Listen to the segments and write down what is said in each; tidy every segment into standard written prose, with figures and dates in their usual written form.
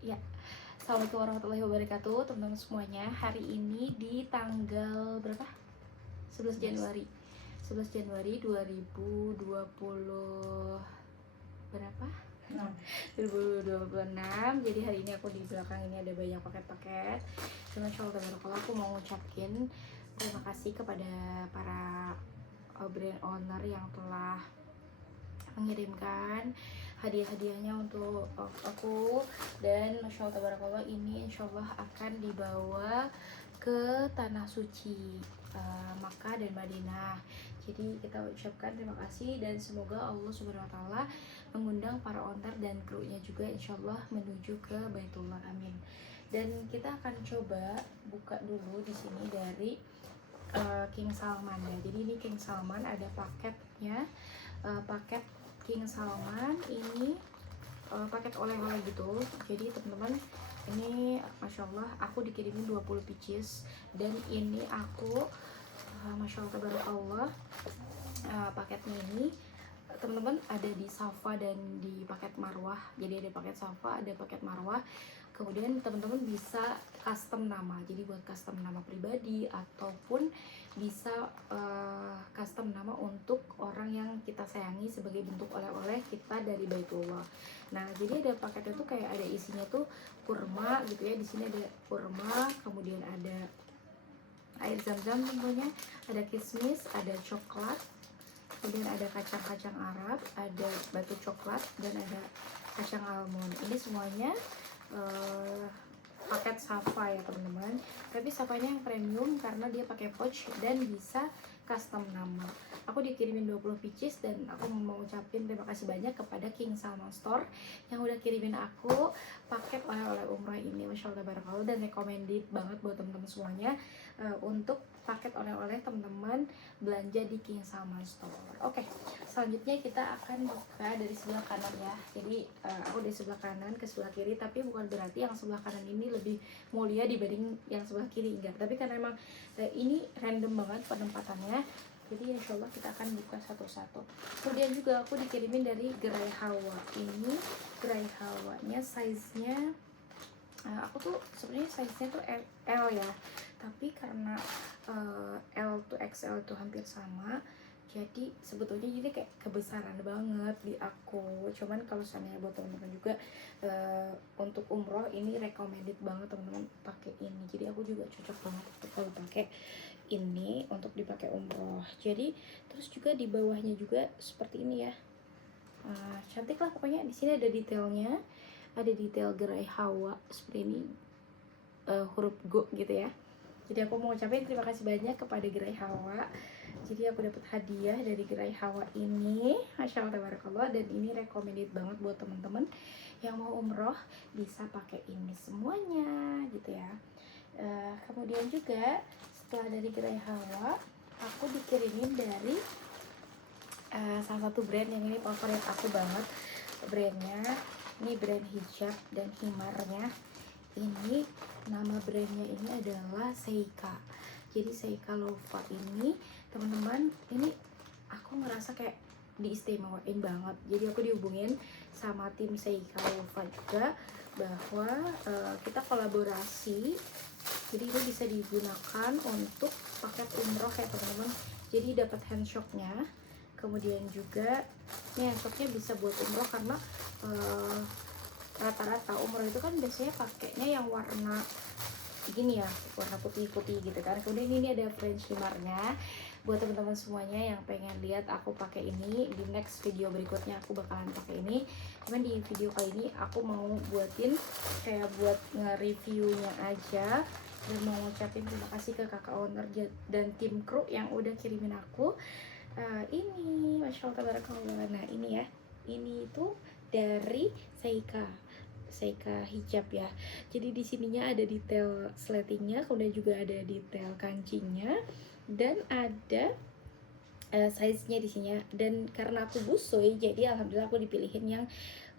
Ya, Assalamualaikum warahmatullahi wabarakatuh, teman-teman semuanya. Hari ini di tanggal berapa? 11 Januari. 11 Januari 2020 berapa? 2026. Jadi hari ini aku di belakang ini ada banyak paket-paket. Dan Masya Allah tabarakallah, aku mau ngucapin terima kasih kepada para brand owner yang telah mengirimkan hadiah-hadiahnya untuk aku. Dan Masya Allah tabarakallah, ini insya Allah akan dibawa ke tanah suci Makkah dan Madinah. Jadi kita ucapkan terima kasih dan semoga Allah Subhanahu wa taala mengundang para owner dan krunya juga insya Allah menuju ke Baitullah, amin. Dan kita akan coba buka dulu di sini dari King Salman ya. Jadi ini King Salman ada paketnya, paket King Salman ini paket oleh-oleh gitu. Jadi teman-teman, ini Masya Allah aku dikirimin 20 pieces. Dan ini aku Masya Allah tabarakallah, paketnya ini teman-teman ada di Safa dan di paket Marwah. Jadi ada paket Safa, ada paket Marwah. Kemudian teman-teman bisa custom nama, jadi buat custom nama pribadi ataupun bisa custom nama untuk orang yang kita sayangi sebagai bentuk oleh-oleh kita dari Baitullah. Nah, jadi ada paketnya tuh kayak ada isinya tuh kurma gitu ya. Di sini ada kurma, kemudian ada air zam-zam tentunya, ada kismis, ada coklat, kemudian ada kacang-kacang Arab, ada batu coklat, dan ada kacang almond. Ini semuanya paket Safa ya teman-teman. Tapi Safanya yang premium karena dia pakai pouch dan bisa custom nama. Aku dikirimin 20 pieces dan aku mau ucapin terima kasih banyak kepada King Salman Store yang udah kirimin aku paket oleh-oleh umrah ini. Masya Allah tabarakallah, dan recommended banget buat teman-teman semuanya untuk paket oleh-oleh teman-teman belanja di King Salman Store. Oke, selanjutnya kita akan buka dari sebelah kanan ya. Jadi aku dari sebelah kanan ke sebelah kiri, tapi bukan berarti yang sebelah kanan ini lebih mulia dibanding yang sebelah kiri, enggak. Tapi karena emang ini random banget penempatannya, jadi insya Allah kita akan buka satu-satu. Kemudian juga aku dikirimin dari Gerai Hawa. Ini Gerai Hawanya size-nya aku tuh sebenarnya size-nya tuh L ya, tapi karena L to XL itu hampir sama, jadi sebetulnya jadi kayak kebesaran banget di aku. Cuman kalau seandainya buat teman-teman juga untuk umroh ini recommended banget teman-teman pakai ini. Jadi aku juga cocok banget kalau pakai ini untuk dipakai umroh. Jadi terus juga di bawahnya juga seperti ini ya. Cantik lah pokoknya. Di sini ada detailnya, ada detail Gerai Hawa seperti ini, huruf go gitu ya. Jadi aku mau ucapin terima kasih banyak kepada Gerai Hawa. Jadi aku dapat hadiah dari Gerai Hawa ini, Masya Allah tabarakallah. Dan ini recommended banget buat teman-teman yang mau umroh bisa pakai ini semuanya gitu ya. Kemudian juga setelah dari Gerai Hawa, aku dikirimin dari salah satu brand yang ini favorit aku banget. Brandnya ini brand hijab dan himarnya. Ini nama brandnya ini adalah Seika. Jadi Seika Lofa ini teman-teman, ini aku ngerasa kayak diistimewain banget. Jadi aku dihubungin sama tim Seika Lofa juga bahwa kita kolaborasi. Jadi ini bisa digunakan untuk paket umroh ya teman-teman. Jadi dapat handshocknya. Kemudian juga ini handshocknya bisa buat umroh karena rata-rata umroh itu kan biasanya pakainya yang warna gini ya, warna putih-putih gitu kan. Kemudian ini ada French himarnya buat teman-teman semuanya yang pengen lihat aku pakai ini. Di next video berikutnya aku bakalan pakai ini. Cuman di video kali ini aku mau buatin kayak buat nge-reviewnya aja dan mau ngucapin terima kasih ke kakak owner dan tim kru yang udah kirimin aku ini. Masya Allah tabarakallah. Nah ini ya, ini itu dari Seika hijab ya. Jadi di sininya ada detail sletingnya, kemudian juga ada detail kancingnya, dan ada size-nya di sini. Dan karena aku busui, jadi alhamdulillah aku dipilihin yang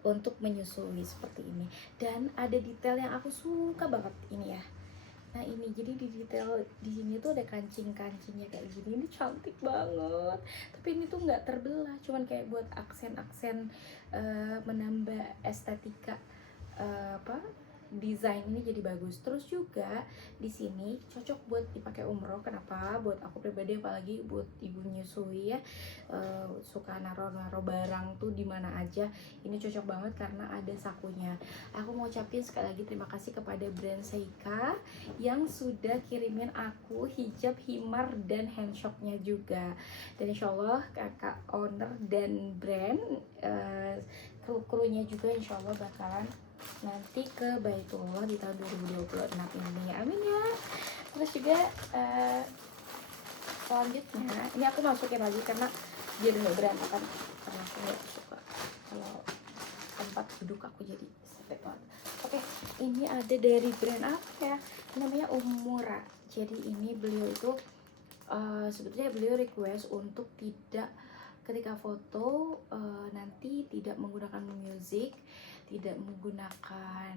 untuk menyusui seperti ini. Dan ada detail yang aku suka banget ini ya. Nah ini jadi di detail di sini tuh ada kancing-kancingnya kayak gini. Ini cantik banget. Tapi ini tuh nggak terbelah, cuman kayak buat aksen-aksen menambah estetika apa desain ini jadi bagus. Terus juga di sini cocok buat dipakai umroh. Kenapa? Buat aku pribadi, apalagi buat ibu nyusui ya, suka naro-naro barang tuh di mana aja. Ini cocok banget karena ada sakunya. Aku mau ucapin sekali lagi terima kasih kepada brand Seika yang sudah kirimin aku hijab, himar, dan handshopnya juga. Dan insya Allah kakak owner dan brand, krunya juga insya Allah bakalan nanti ke Baitullah di tahun 2026 ini, amin ya. Terus juga selanjutnya ini aku masukin lagi karena dia udah berantakan, karena aku nggak suka kalau tempat duduk aku jadi sempit banget. Oke, ini ada dari brand apa ya, namanya Umura. Jadi ini beliau itu sebetulnya beliau request untuk tidak, ketika foto nanti tidak menggunakan music, tidak menggunakan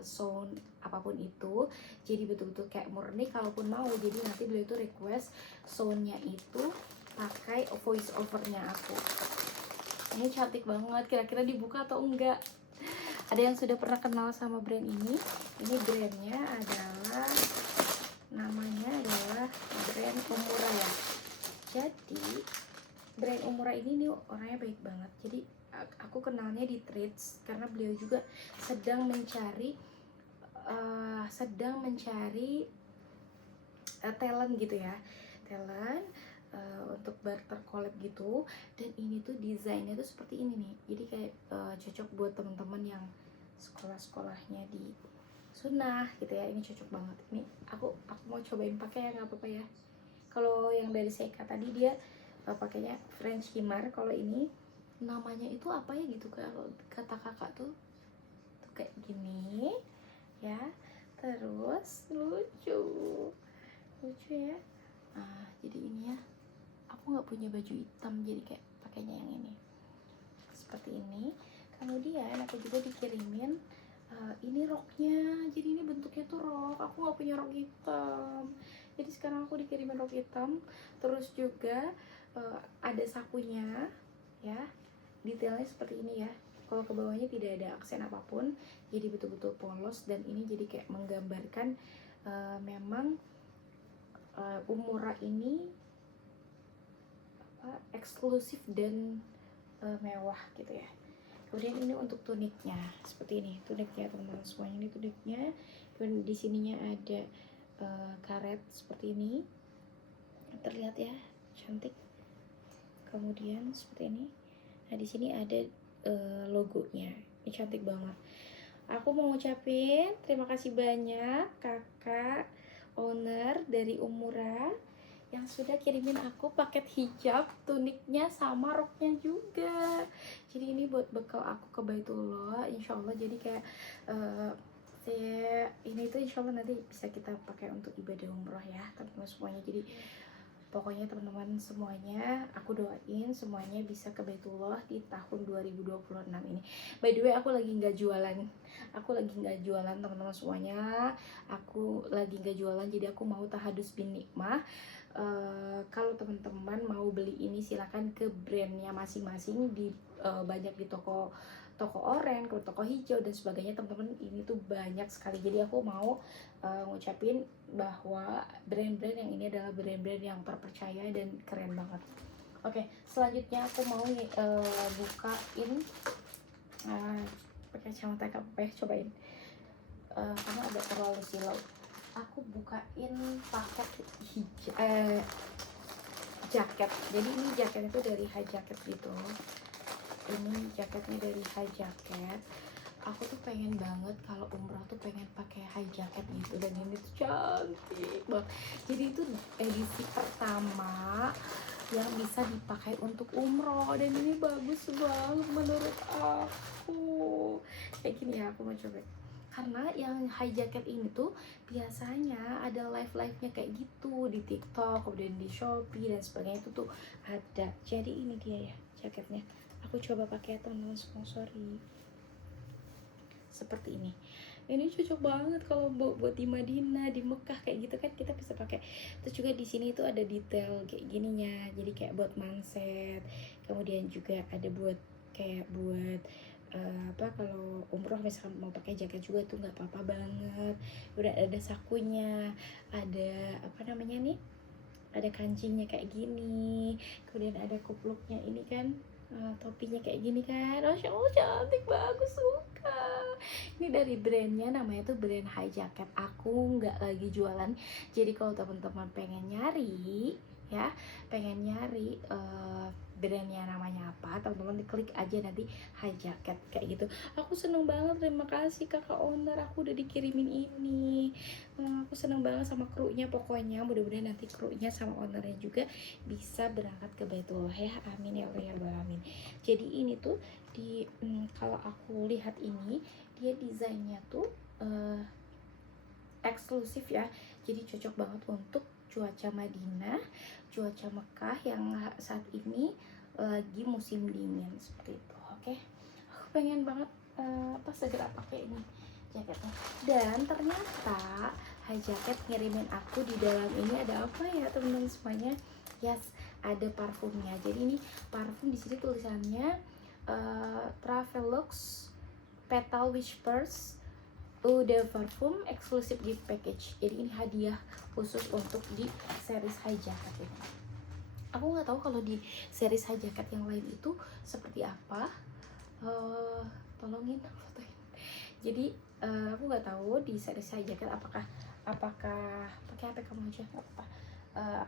sound apapun itu. Jadi betul-betul kayak murni, kalaupun mau, jadi nanti beliau itu request soundnya itu pakai voice overnya aku. Ini cantik banget, kira-kira dibuka atau enggak? Ada yang sudah pernah kenal sama brand ini? Ini brandnya adalah, namanya adalah brand Umura ya. Jadi brand Umura ini nih orangnya baik banget. Jadi aku kenalnya di Threads karena beliau juga sedang mencari talent gitu ya, talent untuk barter collab gitu. Dan ini tuh desainnya tuh seperti ini nih, jadi kayak cocok buat teman-teman yang sekolah-sekolahnya di sunnah gitu ya. Ini cocok banget. Ini aku mau cobain pakai ya, nggak apa-apa ya. Kalau yang dari Seika tadi dia pakainya French himar. Kalau ini namanya itu apa ya gitu, kalau kata kakak tuh kayak gini ya. Terus lucu ya. Jadi ini ya, aku nggak punya baju hitam, jadi kayak pakainya yang ini seperti ini. Kemudian aku juga dikirimin ini roknya. Jadi ini bentuknya tuh rok, aku nggak punya rok hitam, jadi sekarang aku dikirimin rok hitam. Terus juga ada sakunya ya, detailnya seperti ini ya. Kalau ke bawahnya tidak ada aksen apapun, jadi betul-betul polos. Dan ini jadi kayak menggambarkan memang Umura ini eksklusif dan mewah gitu ya. Kemudian ini untuk tuniknya seperti ini, tuniknya teman-teman semuanya. Ini tuniknya, kemudian di sininya ada karet seperti ini, terlihat ya, cantik. Kemudian seperti ini. Nah di sini ada logonya, ini cantik banget. Aku mau ngucapin terima kasih banyak kakak owner dari Umura yang sudah kirimin aku paket hijab, tuniknya, sama roknya juga. Jadi ini buat bekal aku ke Baitullah insya Allah. Jadi kayak ini tuh insya Allah nanti bisa kita pakai untuk ibadah umroh ya teman-teman semuanya. Jadi pokoknya teman-teman semuanya, aku doain semuanya bisa ke Baitullah di tahun 2026 ini. By the way, aku lagi nggak jualan teman-teman semuanya. Aku lagi nggak jualan, jadi aku mau tahadus bin nikmah. Kalau teman-teman mau beli ini silakan ke brandnya masing-masing, di banyak di toko oren, ke toko hijau dan sebagainya teman-teman. Ini tuh banyak sekali, jadi aku mau ngucapin bahwa brand-brand yang ini adalah brand-brand yang terpercaya dan keren banget. Oke, selanjutnya aku mau bukain pakai kacamata apa ya, cobain karena agak terlalu silau. Aku bukain paket jaket. Jadi ini jaket itu dari High Jacket gitu. Ini jaketnya dari High Jacket. Aku tuh pengen banget kalau umroh tuh pengen pakai High Jacket gitu, dan ini tuh cantik banget. Jadi itu edisi pertama yang bisa dipakai untuk umroh, dan ini bagus banget menurut aku. Kayak gini ya, aku mau coba. Karena yang High Jacket ini tuh biasanya ada live-nya kayak gitu di TikTok, kemudian di Shopee dan sebagainya, itu tuh ada. Jadi ini dia ya jaketnya. Aku coba pakai teman-teman sponsori seperti ini. Ini cocok banget kalau buat di Madinah, di Mekah kayak gitu kan, kita bisa pakai. Terus juga di sini tuh ada detail kayak gininya, jadi kayak buat manset. Kemudian juga ada buat kayak buat kalau umroh misalkan mau pakai jaket juga tuh nggak apa-apa banget. Udah ada sakunya, ada apa namanya nih, ada kancingnya kayak gini, kemudian ada kupluknya ini kan, topinya kayak gini kan. Oh cantik, bagus, suka. Ini dari brandnya, namanya tuh brand High Jacket. Aku nggak lagi jualan, jadi kalau teman-teman pengen nyari ya, pengen nyari brandnya namanya apa, teman-teman diklik aja nanti High Jacket kayak gitu. Aku seneng banget, terima kasih kakak owner, aku udah dikirimin ini. Aku seneng banget sama krunya, pokoknya mudah-mudahan nanti krunya sama ownernya juga bisa berangkat ke Baitullah ya, amin ya Allah ya Rabbal alamin. Jadi ini tuh di kalau aku lihat ini, dia desainnya tuh eksklusif ya, jadi cocok banget untuk cuaca Madinah, cuaca Mekah yang saat ini lagi musim dingin seperti itu. Oke, aku pengen banget segera pakai ini jaketnya. Dan ternyata High Jacket ngirimin aku di dalam ini ada apa ya teman-teman semuanya? Yes, ada parfumnya. Jadi ini parfum, di sini tulisannya Travelux Petal Whispers udah parfum eksklusif di package. Jadi ini hadiah khusus untuk di series High Jacket ini. Aku nggak tahu kalau di series High Jacket yang lain itu seperti apa. Tolongin fotoin. Jadi aku nggak tahu di series High Jacket apakah pakai HP kamu aja nggak apa-apa.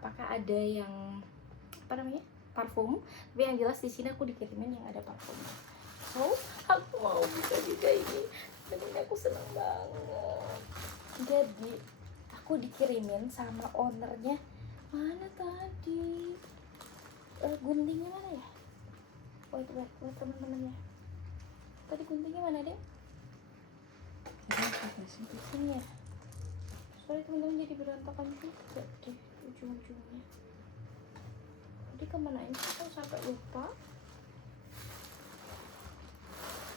Apakah ada yang apa namanya parfum? Tapi yang jelas di sini aku dikirimin yang ada parfumnya. So aku mau bisa juga ini. Dan ini aku seneng banget. Jadi aku dikirimin sama ownernya. Mana tadi guntingnya mana ya? Oh itu lihat teman-temannya. Tadi guntingnya mana deh? Sini ya. Sorry teman-teman, jadi berantakan juga deh ujung-ujungnya. Tadi kemana ini? Aku sampai lupa.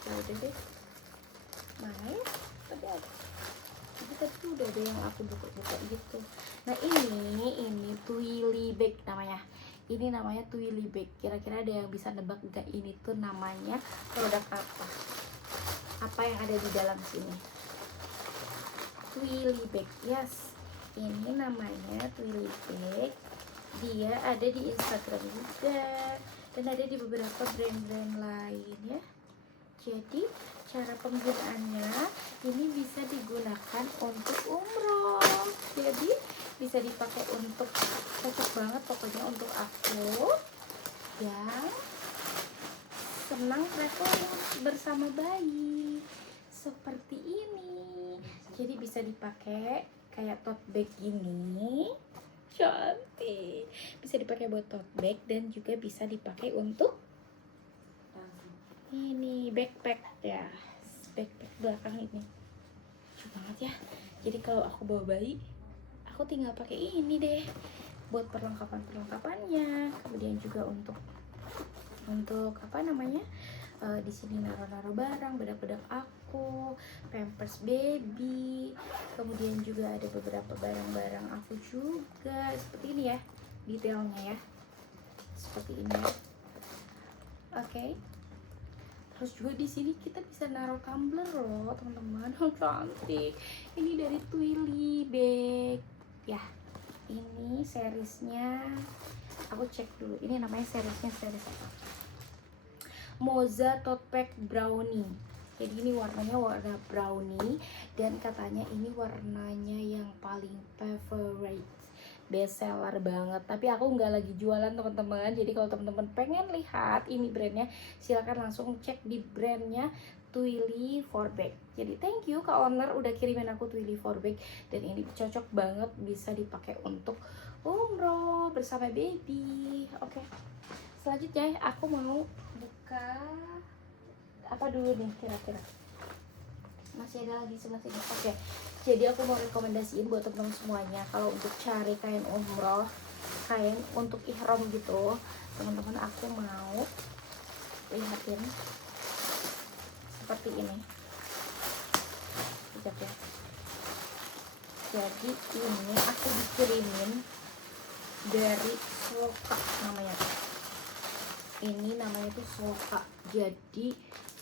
Ya udah deh. Mana ya? Tadi ada. Jadi tadi udah ada yang aku buka-buka gitu. Nah ini Twilly Bag namanya. Ini namanya Twilly Bag. Kira-kira ada yang bisa nebak gak ini tuh namanya produk apa? Apa yang ada di dalam sini? Twilly Bag. Yes, ini namanya Twilly Bag. Dia ada di Instagram juga dan ada di beberapa brand-brand lain ya. Jadi cara penggunaannya ini bisa digunakan untuk umroh. Jadi bisa dipakai untuk, cocok banget pokoknya untuk aku yang senang traveling bersama bayi seperti ini. Jadi bisa dipakai kayak tote bag gini, cantik. Bisa dipakai buat tote bag dan juga bisa dipakai untuk ini backpack ya, backpack belakang ini lucu banget ya. Jadi kalau aku bawa bayi, aku tinggal pakai ini deh buat perlengkapannya. Kemudian juga untuk apa namanya, di sini naruh barang, bedak-bedak aku, pampers baby. Kemudian juga ada beberapa barang-barang aku juga seperti ini ya, detailnya ya seperti ini ya. Oke. Terus juga di sini kita bisa naruh tumbler loh teman-teman, cantik. Ini dari Twilly Bag ya. Ini seriesnya, aku cek dulu. Ini namanya seriesnya series apa? Moza Tote Bag Brownie. Jadi ini warnanya warna brownie dan katanya ini warnanya yang paling favorite, best seller banget. Tapi aku nggak lagi jualan teman-teman. Jadi kalau teman-teman pengen lihat ini brandnya, silahkan langsung cek di brandnya Twilly Bag. Jadi thank you Kak Owner udah kirimin aku Twilly Bag dan ini cocok banget, bisa dipakai untuk umroh bersama baby. Oke. Selanjutnya aku mau buka apa dulu nih kira-kira. Masih ada lagi sebelah sini. Oke. Jadi aku mau rekomendasiin buat teman-teman semuanya, kalau untuk cari kain umroh, kain untuk ihram gitu, teman-teman aku mau lihatin seperti ini. Lihat ya. Jadi ini aku dikirimin dari Sloka namanya. Ini namanya tuh Sloka. Jadi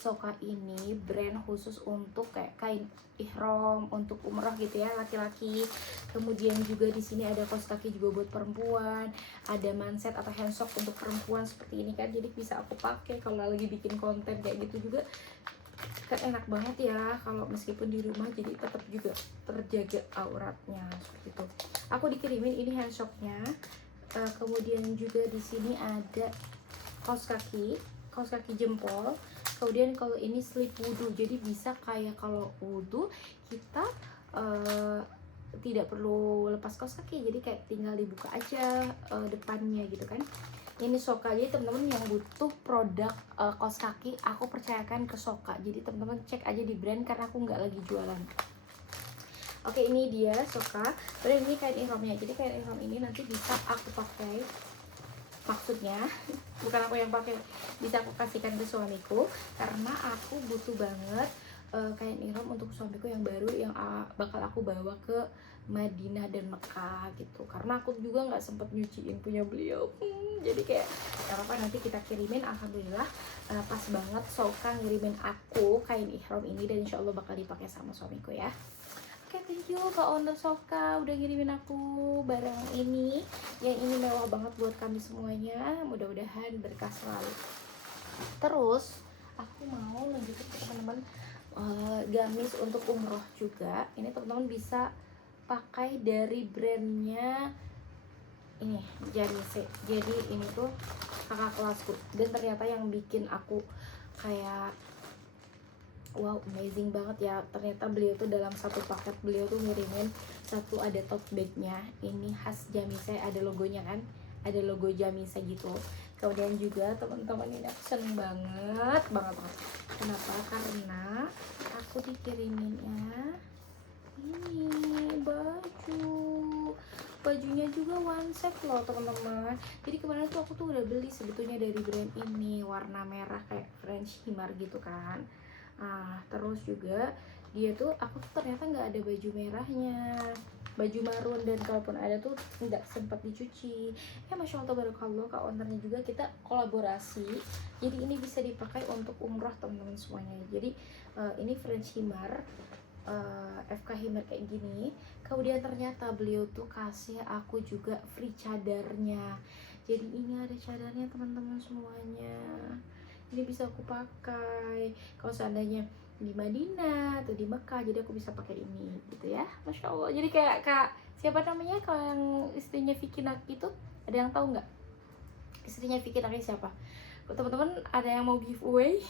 Soka ini brand khusus untuk kayak kain ihram untuk umroh gitu ya laki-laki. Kemudian juga di sini ada kaos kaki juga buat perempuan, ada manset atau handsock untuk perempuan seperti ini kan, jadi bisa aku pakai kalau lagi bikin konten kayak gitu juga kan, enak banget ya kalau meskipun di rumah, jadi tetap juga terjaga auratnya seperti itu. Aku dikirimin ini handsocknya. Kemudian juga di sini ada kaos kaki jempol. Kemudian kalau ini slip wudhu, jadi bisa kayak kalau wudhu kita tidak perlu lepas kaos kaki, jadi kayak tinggal dibuka aja depannya gitu kan. Ini Soka, jadi teman-teman yang butuh produk kaos kaki, aku percayakan ke Soka. Jadi teman-teman cek aja di brand karena aku nggak lagi jualan. Oke, ini dia Soka. Terus ini kain ihramnya. Jadi kain ihram ini nanti bisa aku pakai, maksudnya bukan aku yang pakai, bisa aku kasihkan ke suamiku karena aku butuh banget kain ihram untuk suamiku yang baru yang bakal aku bawa ke Madinah dan Mekah gitu, karena aku juga nggak sempet nyuciin punya beliau. Jadi kayak gak apa-apa, nanti kita kirimin. Alhamdulillah pas banget Soka ngirimin aku kain ihram ini dan insya Allah bakal dipakai sama suamiku ya. Oke, thank you Kak Owner Soka udah ngirimin aku barang ini. Yang ini mewah banget buat kami semuanya. Mudah-mudahan berkah selalu. Terus aku mau lanjutin ke teman-teman gamis untuk umroh juga. Ini teman-teman bisa pakai dari brandnya ini Jamise. Jadi ini tuh kakak kelasku dan ternyata yang bikin aku kayak wow, amazing banget ya. Ternyata beliau tuh dalam satu paket beliau tuh ngirimin satu, ada tote bagnya ini khas Jamise, ada logonya kan, ada logo Jamise gitu. Kemudian juga teman-teman ini aku seneng banget. Kenapa? Karena aku dikiriminnya ini bajunya juga one set loh teman-teman. Jadi kemarin tuh aku tuh udah beli sebetulnya dari brand ini, warna merah kayak French himar gitu kan. Terus juga dia tuh, aku tuh ternyata nggak ada baju merahnya, baju marun, dan kalaupun ada tuh nggak sempat dicuci. Ya Masya Allah tabarakallah, Kak ownernya juga kita kolaborasi, jadi ini bisa dipakai untuk umroh teman-teman semuanya. Jadi ini French himar, FK himar kayak gini. Kemudian ternyata beliau tuh kasih aku juga free cadarnya. Jadi ini ada cadarnya teman-teman semuanya, ini bisa aku pakai kalau seandainya di Madinah atau di Mekah, jadi aku bisa pakai ini gitu ya. Masya Allah. Jadi kayak Kak siapa namanya, kalau yang istrinya Vicky Naki itu, ada yang tahu nggak istrinya Vicky Naki siapa? Teman-teman ada yang mau giveaway?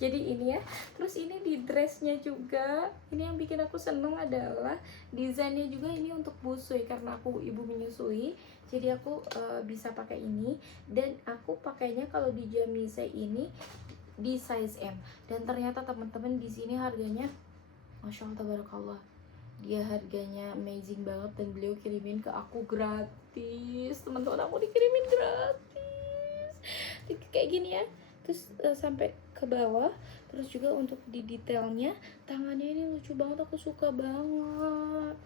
Jadi ini ya. Terus ini di dressnya juga, ini yang bikin aku seneng adalah desainnya juga. Ini untuk busui karena aku ibu menyusui, jadi aku bisa pakai ini. Dan aku pakainya kalau di Jamise ini di size M. Dan ternyata teman-teman di sini harganya Masya Allah tabarakallah, dia harganya amazing banget dan beliau kirimin ke aku gratis. Teman-teman, aku dikirimin gratis kayak gini ya. Terus sampai ke bawah. Terus juga untuk di detailnya tangannya ini lucu banget, aku suka banget.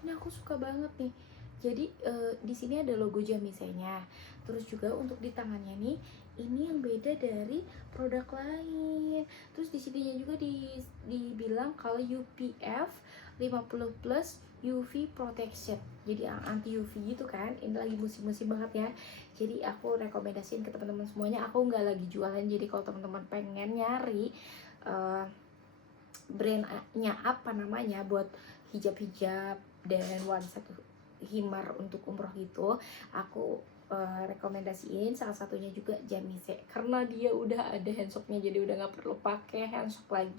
Ini aku suka banget nih. Jadi di sini ada logo Jamisenya. Terus juga untuk di tangannya nih, ini yang beda dari produk lain. Terus di sininya juga dibilang kalau UPF 50 plus UV protection. Jadi anti UV gitu kan. Ini lagi musim-musim banget ya. Jadi aku rekomendasiin ke teman-teman semuanya. Aku nggak lagi jualan. Jadi kalau teman-teman pengen nyari brandnya apa namanya buat hijab-hijab dan one set himar untuk umroh gitu, aku rekomendasiin salah satunya juga Jamise karena dia udah ada handsocknya, jadi udah nggak perlu pakai handsock lagi.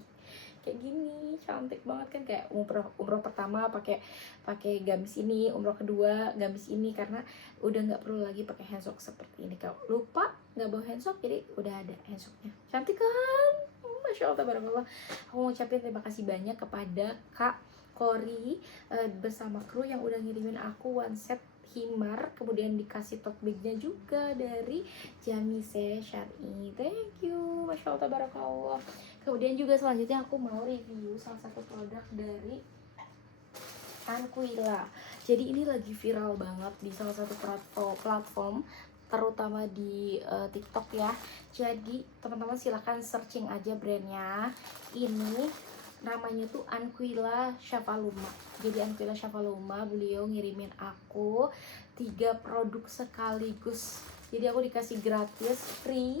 Kayak gini cantik banget kan, kayak umroh pertama pakai gamis ini, umroh kedua gamis ini, karena udah nggak perlu lagi pakai handsock seperti ini. Kalau lupa nggak bawa handsock, jadi udah ada handsocknya. Cantik kan? Masya Allah tabarakallah. Aku mau ucapin terima kasih banyak kepada Kak Kori bersama kru yang udah ngirimin aku one set himar, kemudian dikasih tote bagnya juga dari Jamise Syar'i. Thank you, Masya Allah tabarakallah. Kemudian juga selanjutnya aku mau review salah satu produk dari Anquila. Jadi ini lagi viral banget di salah satu platform terutama di TikTok ya. Jadi teman-teman silahkan searching aja brandnya. Ini namanya tuh Anquila Shafaluma. Jadi Anquila Shafaluma, beliau ngirimin aku 3 produk sekaligus. Jadi aku dikasih gratis, free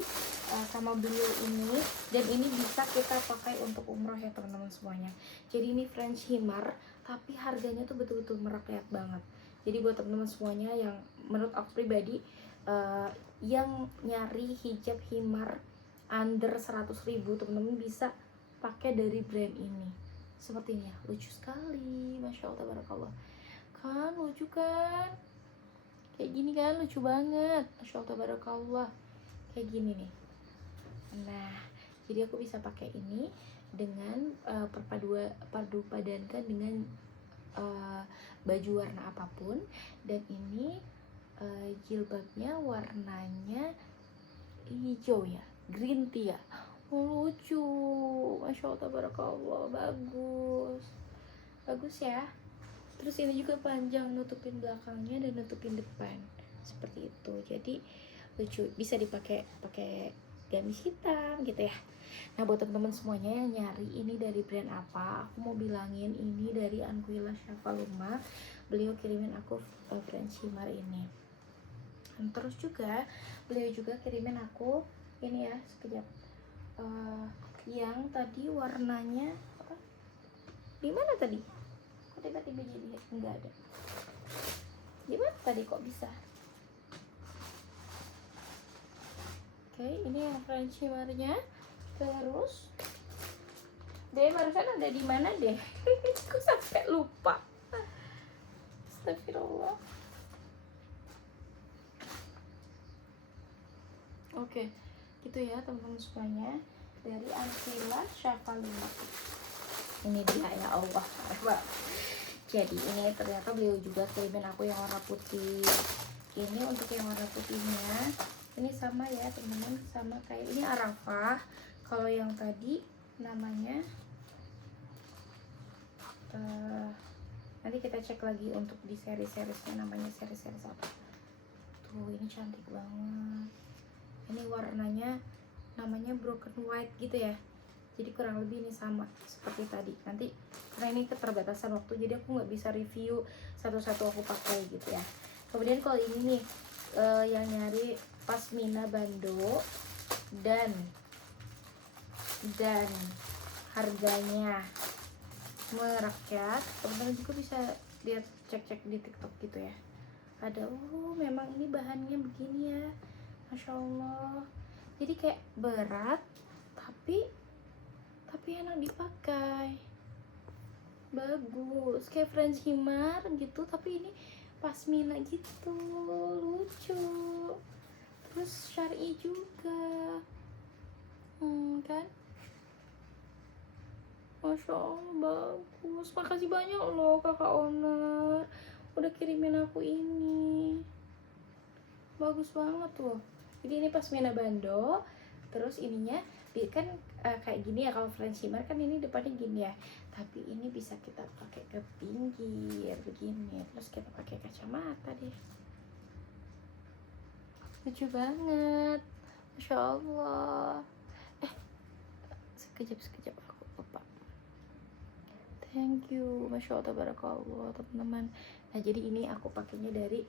sama beliau ini. Dan ini bisa kita pakai untuk umroh ya teman-teman semuanya. Jadi ini French Himar, tapi harganya tuh betul-betul merakyat banget. Jadi buat teman-teman semuanya yang menurut aku pribadi yang nyari hijab himar under 100.000, teman-teman bisa pakai dari brand ini. Seperti ini ya, lucu sekali, masya Allah tabarakallah. Kan lucu kan, kayak gini kan, lucu banget, masya Allah tabarakallah, kayak gini nih. Nah, jadi aku bisa pakai ini dengan padu padankan dengan baju warna apapun. Dan ini jilbabnya warnanya hijau ya, green tea ya. Lucu, masya Allah tabarakallah, bagus ya. Terus ini juga panjang, nutupin belakangnya dan nutupin depan seperti itu. Jadi lucu, bisa dipakai gamis hitam gitu ya. Nah buat teman-teman semuanya yang nyari ini dari brand apa, aku mau bilangin ini dari Anquila Shafaluma. Beliau kirimin aku French Himar ini. Dan terus juga beliau juga kirimin aku ini ya, sekejap, yang tadi warnanya apa? Di mana tadi? Kok tiba-tiba jadi enggak ada? Gimana tadi kok bisa? Oke, ini yang French Himarnya. Terus deh barusan ada di mana deh? Aku sampai lupa. Astagfirullah. Oke, gitu ya teman-teman semuanya, dari Anquila Shafaluma. Ini dia ya Allah. Jadi ini ternyata beliau juga kirimin aku yang warna putih. Ini untuk yang warna putihnya, ini sama ya teman-teman, sama kayak ini Arafah. Kalau yang tadi namanya nanti kita cek lagi untuk di seri-serisnya, namanya seri-seris apa. Tuh ini cantik banget. Ini warnanya namanya broken white gitu ya. Jadi kurang lebih ini sama seperti tadi. Nanti karena ini keterbatasan waktu, jadi aku nggak bisa review satu-satu aku pakai gitu ya. Kemudian kalau ini nih yang nyari pasmina bando dan harganya merakyat, teman-teman juga bisa lihat, cek-cek di TikTok gitu ya. Ada memang ini bahannya begini ya, masya Allah. Jadi kayak berat tapi enak dipakai, bagus kayak French Himar gitu, tapi ini pasmina gitu, lucu. Terus syar'i juga, kan, masya Allah bagus. Makasih banyak loh kakak owner udah kirimin aku ini, bagus banget loh. Jadi ini pasmina bando, terus ininya kan kayak gini ya. Kalau French Himar kan ini depannya gini ya, tapi ini bisa kita pakai ke pinggir begini, terus kita pakai kacamata deh, lucu banget, masya Allah. Sekejap aku lupa. Thank you, masya Allah tabarakallah teman-teman. Nah jadi ini aku pakainya dari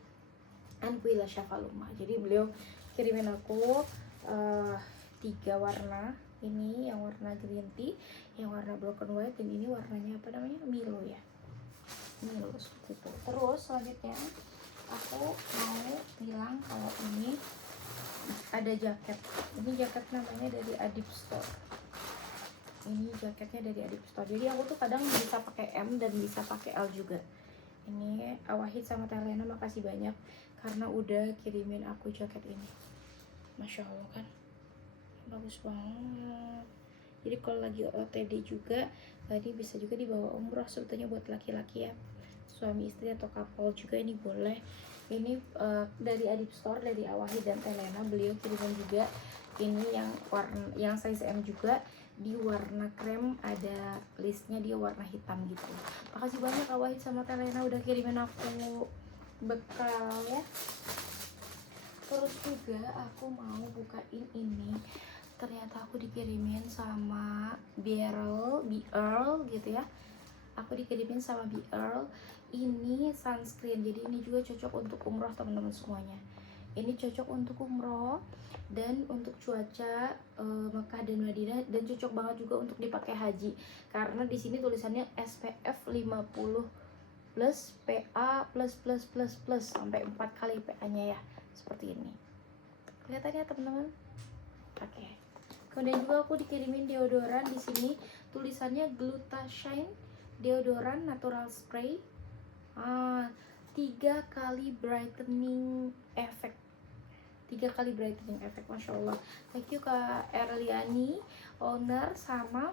Anquila Shafaluma. Jadi beliau kirimin aku 3 warna. Ini yang warna green tea, yang warna broken white, dan ini warnanya apa namanya, Milo ya, Milo seperti itu. Terus selanjutnya aku mau bilang kalau ini ada jaket. Ini jaket namanya dari Adib Store. Ini jaketnya dari Adib Store. Jadi aku tuh kadang bisa pakai M dan bisa pakai L juga. Ini Awahid sama Telena, makasih banyak karena udah kirimin aku jaket ini. Masya Allah kan, bagus banget. Jadi kalau lagi OTD juga, tadi bisa juga dibawa umroh sebetulnya buat laki-laki ya, suami istri atau couple juga ini boleh. Ini dari Adib Store, dari Awahid dan Telena, beliau kirimin juga ini yang size M juga, di warna krem, ada listnya dia warna hitam gitu. Makasih banyak Awahid sama Telena udah kirimin aku bekal ya. Terus juga aku mau bukain ini, ternyata aku dikirimin sama BRL gitu ya. Aku dikirimin sama BRL ini sunscreen, jadi ini juga cocok untuk umroh teman-teman semuanya. Ini cocok untuk umroh dan untuk cuaca Mekah dan Madinah, dan cocok banget juga untuk dipakai haji karena di sini tulisannya SPF 50 plus PA plus sampai 4 kali PA-nya ya, seperti ini. Kelihatan ya teman-teman? Oke. Kemudian juga aku dikirimin deodoran, di sini tulisannya Gluta-Shine deodoran natural spray. 3 kali brightening effect. 3 kali brightening effect, Masya Allah. Thank you Kak Erliani, owner sama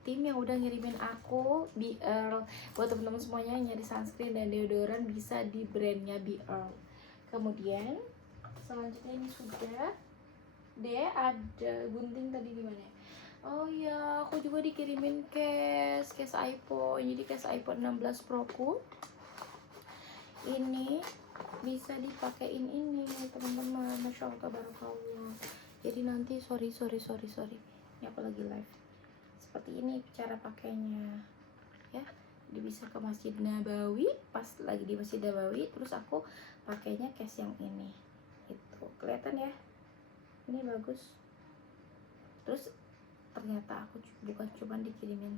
tim yang udah ngirimin aku BL. Buat teman-teman semuanya yang nyari sunscreen dan deodoran bisa di brandnya BL. Kemudian selanjutnya ini sudah ada gunting tadi di mana? Oh ya, aku juga dikirimin case iPhone. Jadi case iPhone 16 Pro ku ini bisa dipakein ini teman-teman, Masya Allah tabarakallah. Jadi nanti sorry ini aku lagi live, seperti ini cara pakainya ya. Dia bisa ke Masjid Nabawi, pas lagi di Masjid Nabawi terus aku pakainya case yang ini, itu kelihatan ya, ini bagus. Terus ternyata aku bukan cuma dikirimin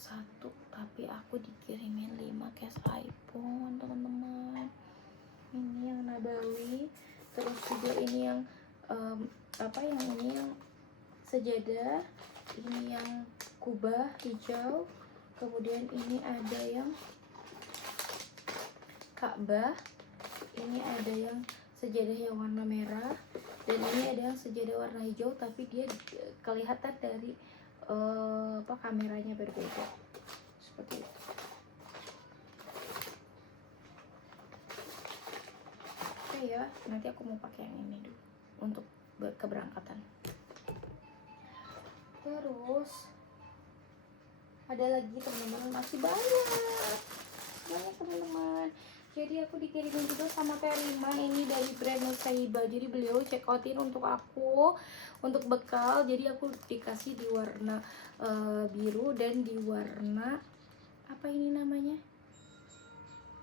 satu, tapi aku dikirimin 5 case iPhone teman-teman. Ini yang Nabawi, terus juga ini yang ini yang sejadah, ini yang kubah hijau, kemudian ini ada yang Ka'bah, ini ada yang sejadah yang warna merah, dan ini ada yang sejadah warna hijau tapi dia kelihatan dari kameranya berbeda, seperti itu. Oke ya, nanti aku mau pakai yang ini dulu untuk keberangkatan. Terus ada lagi teman-teman, masih banyak teman-teman. Jadi aku dikirimin juga sama Terima, ini dari brand Nusaiba. Jadi beliau check outin untuk aku, untuk bekal. Jadi aku dikasih di warna biru dan di warna apa ini namanya,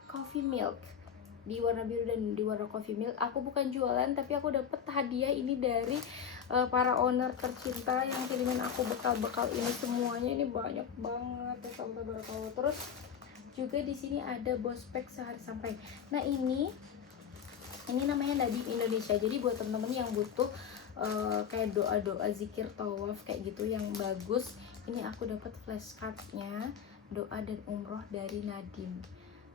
coffee milk. Di warna biru dan di warna coffee milk. Aku bukan jualan, tapi aku dapat hadiah ini dari para owner tercinta yang kirimin aku bekal-bekal ini semuanya. Ini banyak banget ya, tabarakallah. Terus juga di sini ada bospek sehari sampai. Nah ini namanya Nadim Indonesia. Jadi buat temen-temen yang butuh kayak doa-doa zikir tawaf kayak gitu yang bagus, ini aku dapat flashcardnya doa dan umroh dari Nadim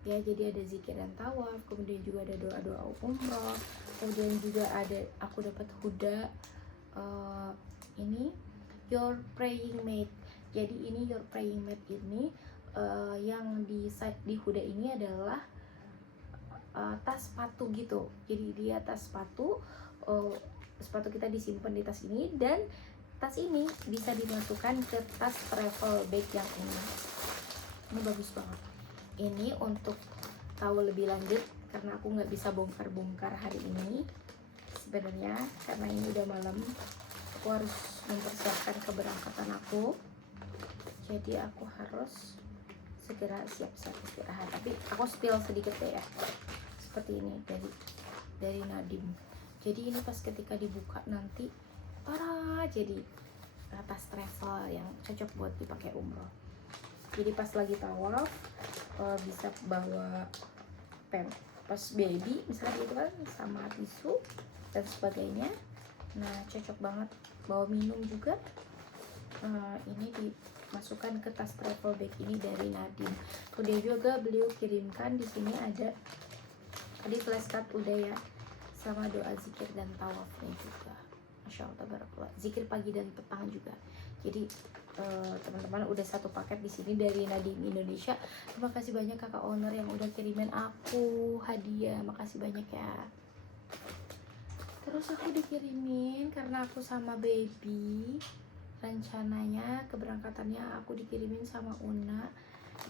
ya. Jadi ada zikir dan tawaf, kemudian juga ada doa-doa umroh, kemudian juga ada aku dapat huda ini your praying mat. Jadi ini your praying mat ini yang di huda ini adalah tas sepatu gitu. Jadi dia tas sepatu, sepatu kita disimpan di tas ini, dan tas ini bisa dimasukkan ke tas travel bag yang ini. Ini bagus banget. Ini untuk tahu lebih lanjut, karena aku nggak bisa bongkar-bongkar hari ini sebenarnya, karena ini udah malam. Aku harus mempersiapkan keberangkatan aku, jadi aku harus segera siap-siap istirahat. Tapi aku spill sedikit deh ya, seperti ini dari Nadim. Jadi ini pas ketika dibuka nanti, jadi tas travel yang cocok buat dipakai umroh. Jadi pas lagi tawaf bisa bawa pas baby misalnya gitu kan, sama tisu dan sebagainya. Nah cocok banget bawa minum juga. Ini dimasukkan ke tas travel bag ini dari Nadim. Kemudian juga beliau kirimkan di sini ada tadi flashcard udah ya, sama doa zikir dan tawafnya juga. Masya Allah tabarakallah, zikir pagi dan petang juga. Jadi teman-teman udah satu paket di sini dari Nadim Indonesia. Terima kasih banyak kakak owner yang udah kirimin aku hadiah, makasih banyak ya. Terus aku dikirimin karena aku sama baby, rencananya keberangkatannya aku dikirimin sama Una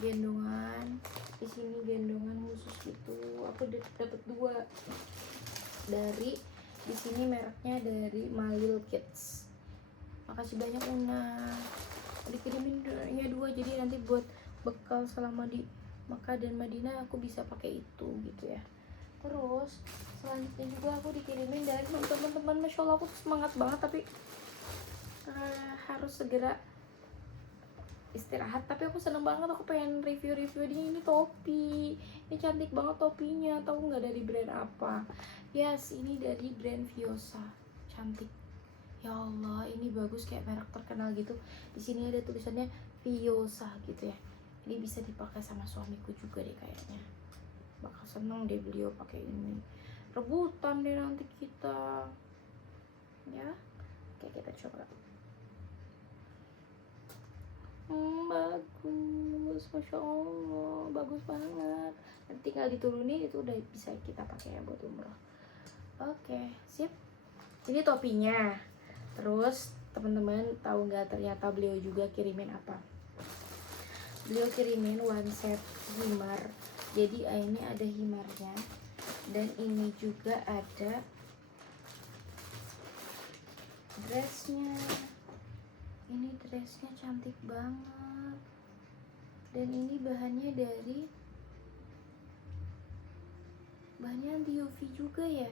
gendongan. Di sini gendongan khusus gitu. Aku dapat 2. dari di sini mereknya dari Malil Kids. Makasih banyak Una, dikirimin nya 2, jadi nanti buat bekal selama di Mekah dan Madinah aku bisa pakai itu gitu ya. Terus selanjutnya juga aku dikirimin dari teman-teman, masya Allah aku tuh semangat banget, tapi harus segera istirahat. Tapi aku seneng banget, aku pengen review ini topi. Ini cantik banget topinya, tahu nggak dari brand apa? Yes, ini dari brand Viosa. Cantik. Ya Allah, ini bagus, kayak merek terkenal gitu. Di sini ada tulisannya Viosa gitu ya. Ini bisa dipakai sama suamiku juga deh kayaknya. Bakal seneng deh beliau pakai ini. Rebutan deh nanti kita. Ya. Oke, kita coba. Bagus, masya Allah, bagus banget. Nanti tinggal diturunin, itu udah bisa kita pakai ya buat umroh. Oke, sip. Ini topinya. Terus teman-teman tahu nggak, ternyata beliau juga kirimin apa? Beliau kirimin one set himar. Jadi ini ada himarnya, dan ini juga ada dressnya. Ini dressnya cantik banget, dan ini bahannya anti UV juga ya.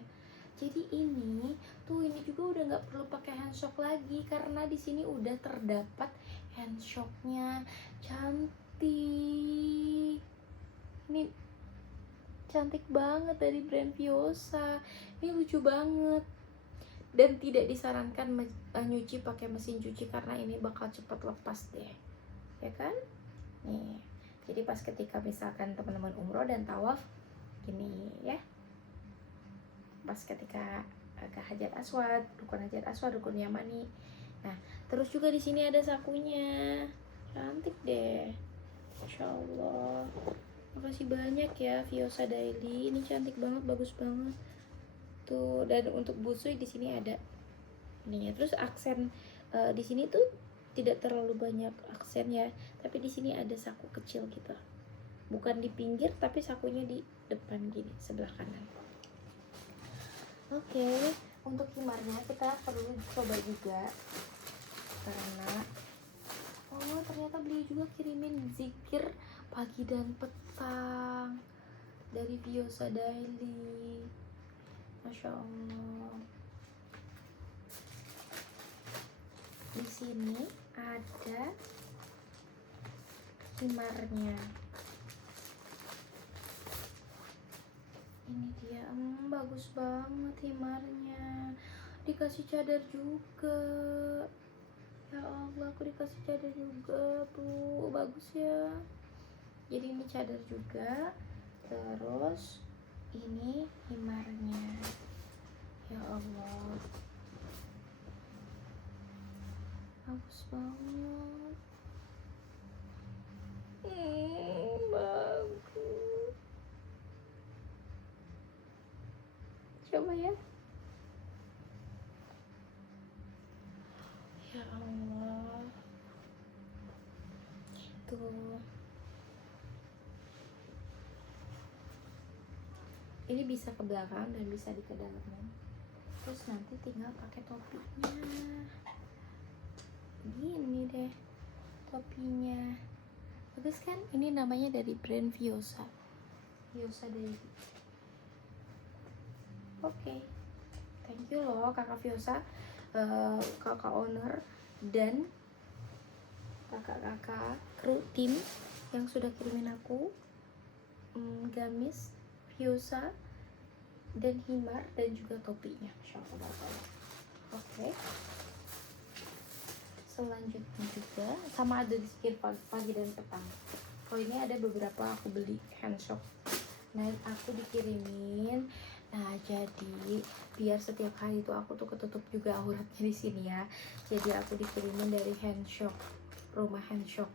Jadi ini juga udah nggak perlu pakai handshock lagi, karena di sini udah terdapat handshocknya. Cantik. Ini cantik banget dari brand Viosa. Ini lucu banget. Dan tidak disarankan nyuci pakai mesin cuci, karena ini bakal cepat lepas deh, ya kan? Nih, jadi pas ketika misalkan teman-teman umroh dan tawaf gini ya, pas ketika ke Hajar Aswad, rukun Yamani. Nah, terus juga di sini ada sakunya, cantik deh, Masya Allah. Makasih banyak ya Viosa Daily, ini cantik banget, bagus banget. Tuh, dan untuk busui di sini ada ininya. Terus aksen di sini tuh tidak terlalu banyak aksen ya, tapi di sini ada saku kecil gitu, bukan di pinggir tapi sakunya di depan gini, sebelah kanan. Oke, untuk himarnya kita perlu coba juga, karena ternyata beliau juga kirimin zikir pagi dan petang dari Viosa Daily. Masya Allah. Di sini ada himarnya. Ini dia, bagus banget himarnya. Dikasih cadar juga. Ya Allah, aku dikasih cadar juga tuh, bagus ya. Jadi ini cadar juga. Terus ini himarnya. Ya Allah, bagus banget. Bagus. Coba ya. Ya Allah. Tuh. Ini bisa ke belakang dan bisa di ke dalamnya. Terus nanti tinggal pakai topinya. Gini deh topinya. Bagus kan? Ini namanya dari brand Viosa. Viosa Daily. Oke. Thank you loh kakak Viosa, kakak owner dan kakak-kakak kru tim yang sudah kirimin aku gamis Viosa dan himar dan juga topinya. Masya Allah. Oke. Selanjutnya juga sama ada di sekitar pagi dan petang. Oh, ini ada beberapa aku beli handshock. Nah, aku dikirimin. Nah, jadi biar setiap hari itu aku tuh ketutup juga auratnya di sini ya. Jadi aku dikirimin dari handshock, rumah handshock.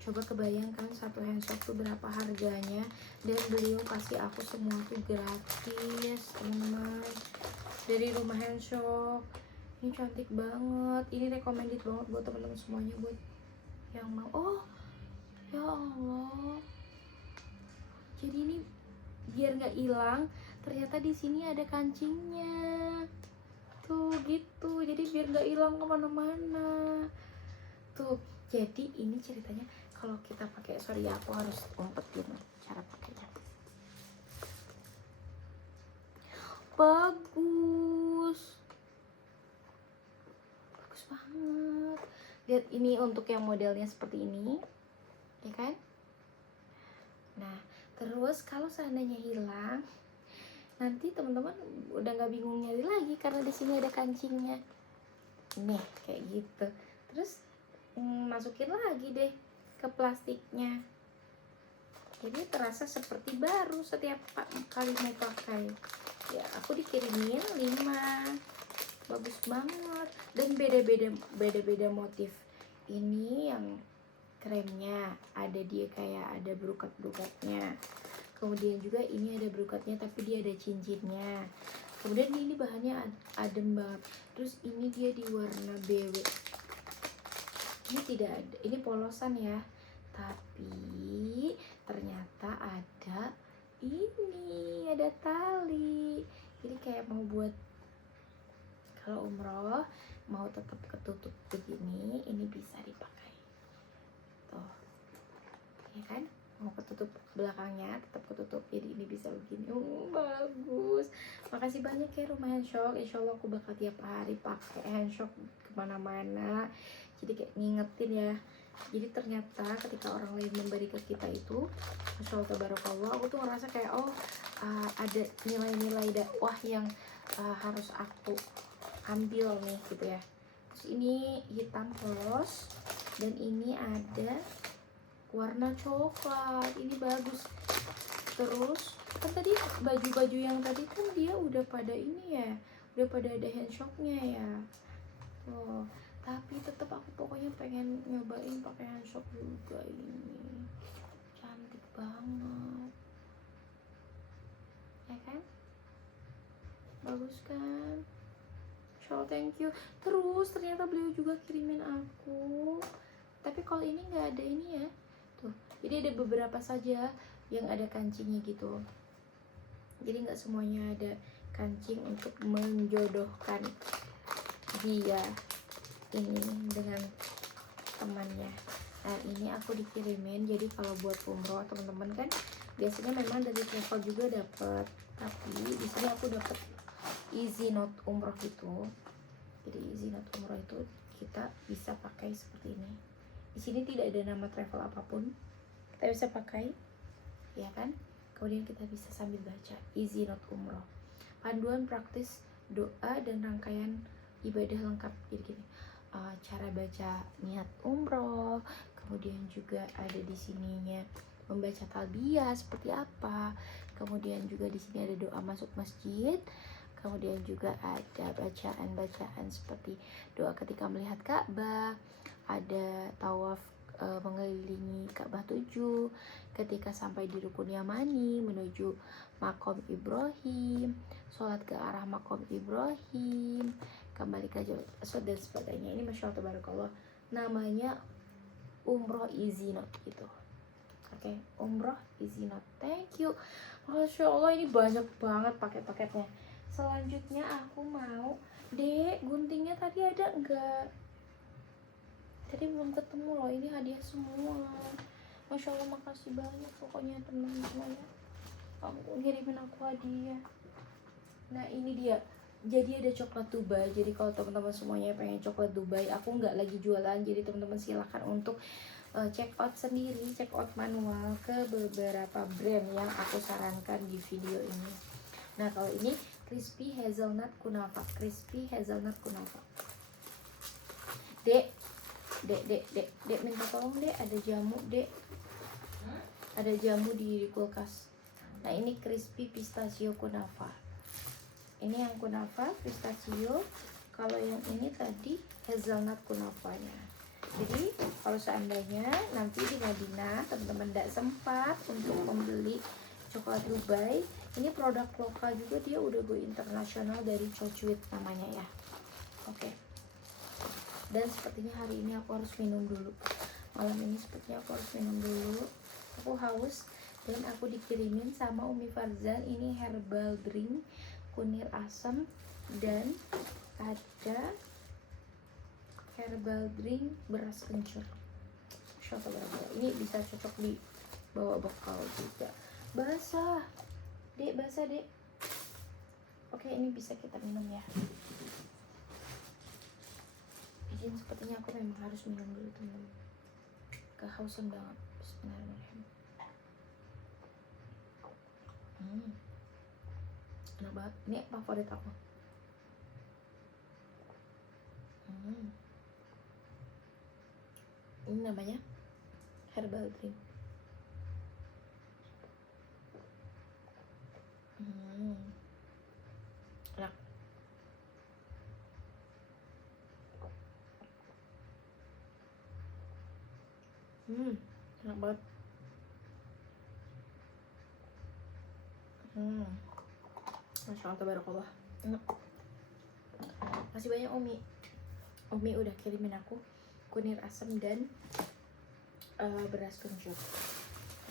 Coba kebayangkan satu handshock tuh berapa harganya, dan beliau kasih aku semua tuh gratis, teman-teman, dari rumah handshock. Ini cantik banget, ini recommended banget buat teman-teman semuanya, buat yang mau. Oh ya Allah, jadi ini biar nggak hilang ternyata di sini ada kancingnya tuh gitu, jadi biar nggak hilang kemana-mana tuh. Jadi ini ceritanya kalau kita pakai, sorry ya aku harus umpetin cara pakainya. Bagus banget. Lihat ini untuk yang modelnya seperti ini, ya kan? Nah, terus kalau seandainya hilang, nanti teman-teman udah nggak bingung nyari lagi karena di sini ada kancingnya. Nih, kayak gitu. Terus masukin lagi deh ke plastiknya. Jadi terasa seperti baru setiap kali mau pakai. Ya, aku dikirimin 5. Bagus banget dan beda-beda motif. Ini yang kremnya ada, dia kayak ada berukat-berukatnya. Kemudian juga ini ada berukatnya tapi dia ada cincinnya. Kemudian ini bahannya adem banget. Terus ini dia di warna BW. Ini tidak ada, ini polosan ya. Tapi ternyata ada ini, ada tali. Jadi kayak mau buat kalau umroh mau tetap ketutup begini, ini bisa dipakai tuh, ya kan? Mau ketutup belakangnya tetap ketutup, jadi ini bisa begini. Bagus. Makasih banyak ya Rumah Handshock. Insya Allah aku bakal tiap hari pakai handshock kemana-mana, jadi kayak ngingetin ya. Jadi ternyata ketika orang lain memberi ke kita itu, Masya Allah tabarakallah, aku tuh ngerasa kayak ada nilai-nilai dakwah yang harus aku ambil nih gitu ya. Terus ini hitam polos dan ini ada warna coklat, ini bagus. Terus kan tadi baju-baju yang tadi kan dia udah pada ini ya, udah pada ada handshocknya ya. Oh, tapi tetap aku pokoknya pengen nyobain pakai handshock juga. Ini cantik banget, ya kan? Bagus kan? So thank you. Terus ternyata beliau juga kirimin aku, tapi kalau ini nggak ada ini ya tuh, jadi ada beberapa saja yang ada kancingnya gitu. Jadi nggak semuanya ada kancing untuk menjodohkan dia ini dengan temannya. Nah ini aku dikirimin, jadi kalau buat umroh teman-teman kan biasanya memang dari travel juga dapat, tapi di sini aku dapat easy note umroh gitu. Jadi easy note umroh itu kita bisa pakai seperti ini. Di sini tidak ada nama travel apapun, kita bisa pakai, ya kan? Kemudian kita bisa sambil baca easy note umroh, panduan praktis doa dan rangkaian ibadah lengkap. Jadi gini, cara baca niat umroh, kemudian juga ada di sininya membaca talbiyah seperti apa, kemudian juga di sini ada doa masuk masjid, kemudian juga ada bacaan-bacaan seperti doa ketika melihat Ka'bah, ada tawaf mengelilingi Ka'bah 7, ketika sampai di rukun Yamani menuju makom Ibrahim, sholat ke arah makom Ibrahim, kembali ke Jabal Aswad dan sebagainya. Ini Masya Allah tabarakallah, namanya umroh easy note gitu. Oke, umroh easy note. Thank you. Masya Allah, ini banyak banget paket-paketnya. Selanjutnya aku mau, Dek, guntingnya tadi ada enggak? Tadi belum ketemu loh, ini hadiah semua. Masya Allah, makasih banyak pokoknya teman-teman ya, kamu ngirimin aku hadiah. Nah ini dia, jadi ada coklat Dubai. Jadi kalau teman-teman semuanya pengen coklat Dubai, aku nggak lagi jualan, jadi teman-teman silahkan untuk check out sendiri, check out manual ke beberapa brand yang aku sarankan di video ini. Nah kalau ini crispy hazelnut kunafa, crispy hazelnut kunafa. Dek minta tolong dek, ada jamu dek, ada jamu di kulkas. Nah ini crispy pistachio kunafa, ini yang kunafa pistachio, kalau yang ini tadi hazelnut kunafanya. Jadi kalau seandainya nanti di Madinah teman-teman tidak sempat untuk membeli coklat Dubai, ini produk lokal juga, dia udah go internasional dari Cocuit namanya ya. Oke. Dan sepertinya hari ini aku harus minum dulu, malam ini sepertinya aku harus minum dulu, aku haus. Dan aku dikirimin sama Umi Farzan ini herbal drink kunir asam, dan ada herbal drink beras kencur. Ini bisa cocok di bawa bekal juga. Basah dek. Oke, ini bisa kita minum ya. Izin, sepertinya aku memang harus minum dulu teman-teman, kehausan banget. Bismillahirrahmanirrahim. Enak banget, ini favorit aku. Ini namanya herbal drink. Enak. Enak banget. Masya Allah, tabarakallah. Enak. Masih banyak Umi udah kirimin aku kunir asam dan beras kencur.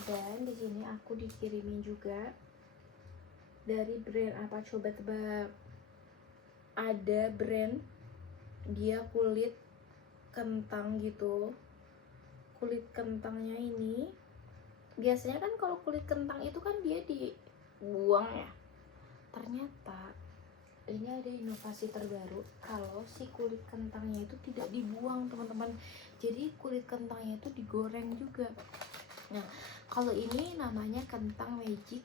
Dan di sini aku dikirimin juga dari brand apa, coba tebak. Ada brand dia kulit kentang gitu. Kulit kentangnya ini biasanya kan kalau kulit kentang itu kan dia dibuang ya. Ternyata ini ada inovasi terbaru, kalau si kulit kentangnya itu tidak dibuang teman-teman. Jadi kulit kentangnya itu digoreng juga. Nah, kalau ini namanya kentang magic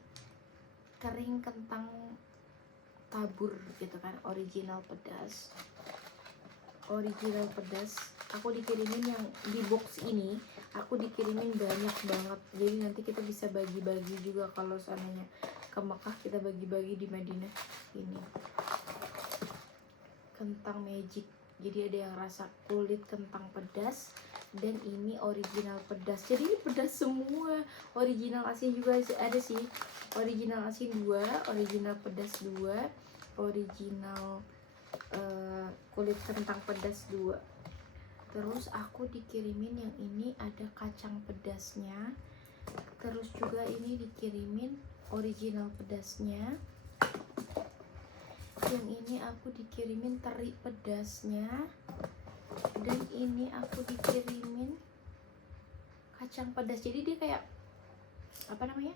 kering kentang tabur gitu kan, original pedas. Aku dikirimin yang di box ini, aku dikirimin banyak banget. Jadi nanti kita bisa bagi-bagi juga kalau seandainya ke Mekah, kita bagi-bagi di Madinah. Ini kentang magic, jadi ada yang rasa kulit kentang pedas, dan ini original pedas. Jadi ini pedas semua. Original asin juga ada sih, original asin 2, original pedas 2, original kulit kentang pedas 2. Terus aku dikirimin yang ini ada kacang pedasnya. Terus juga ini dikirimin original pedasnya. Yang ini aku dikirimin teri pedasnya. Dan ini aku dikirimin kacang pedas. Jadi dia kayak apa namanya,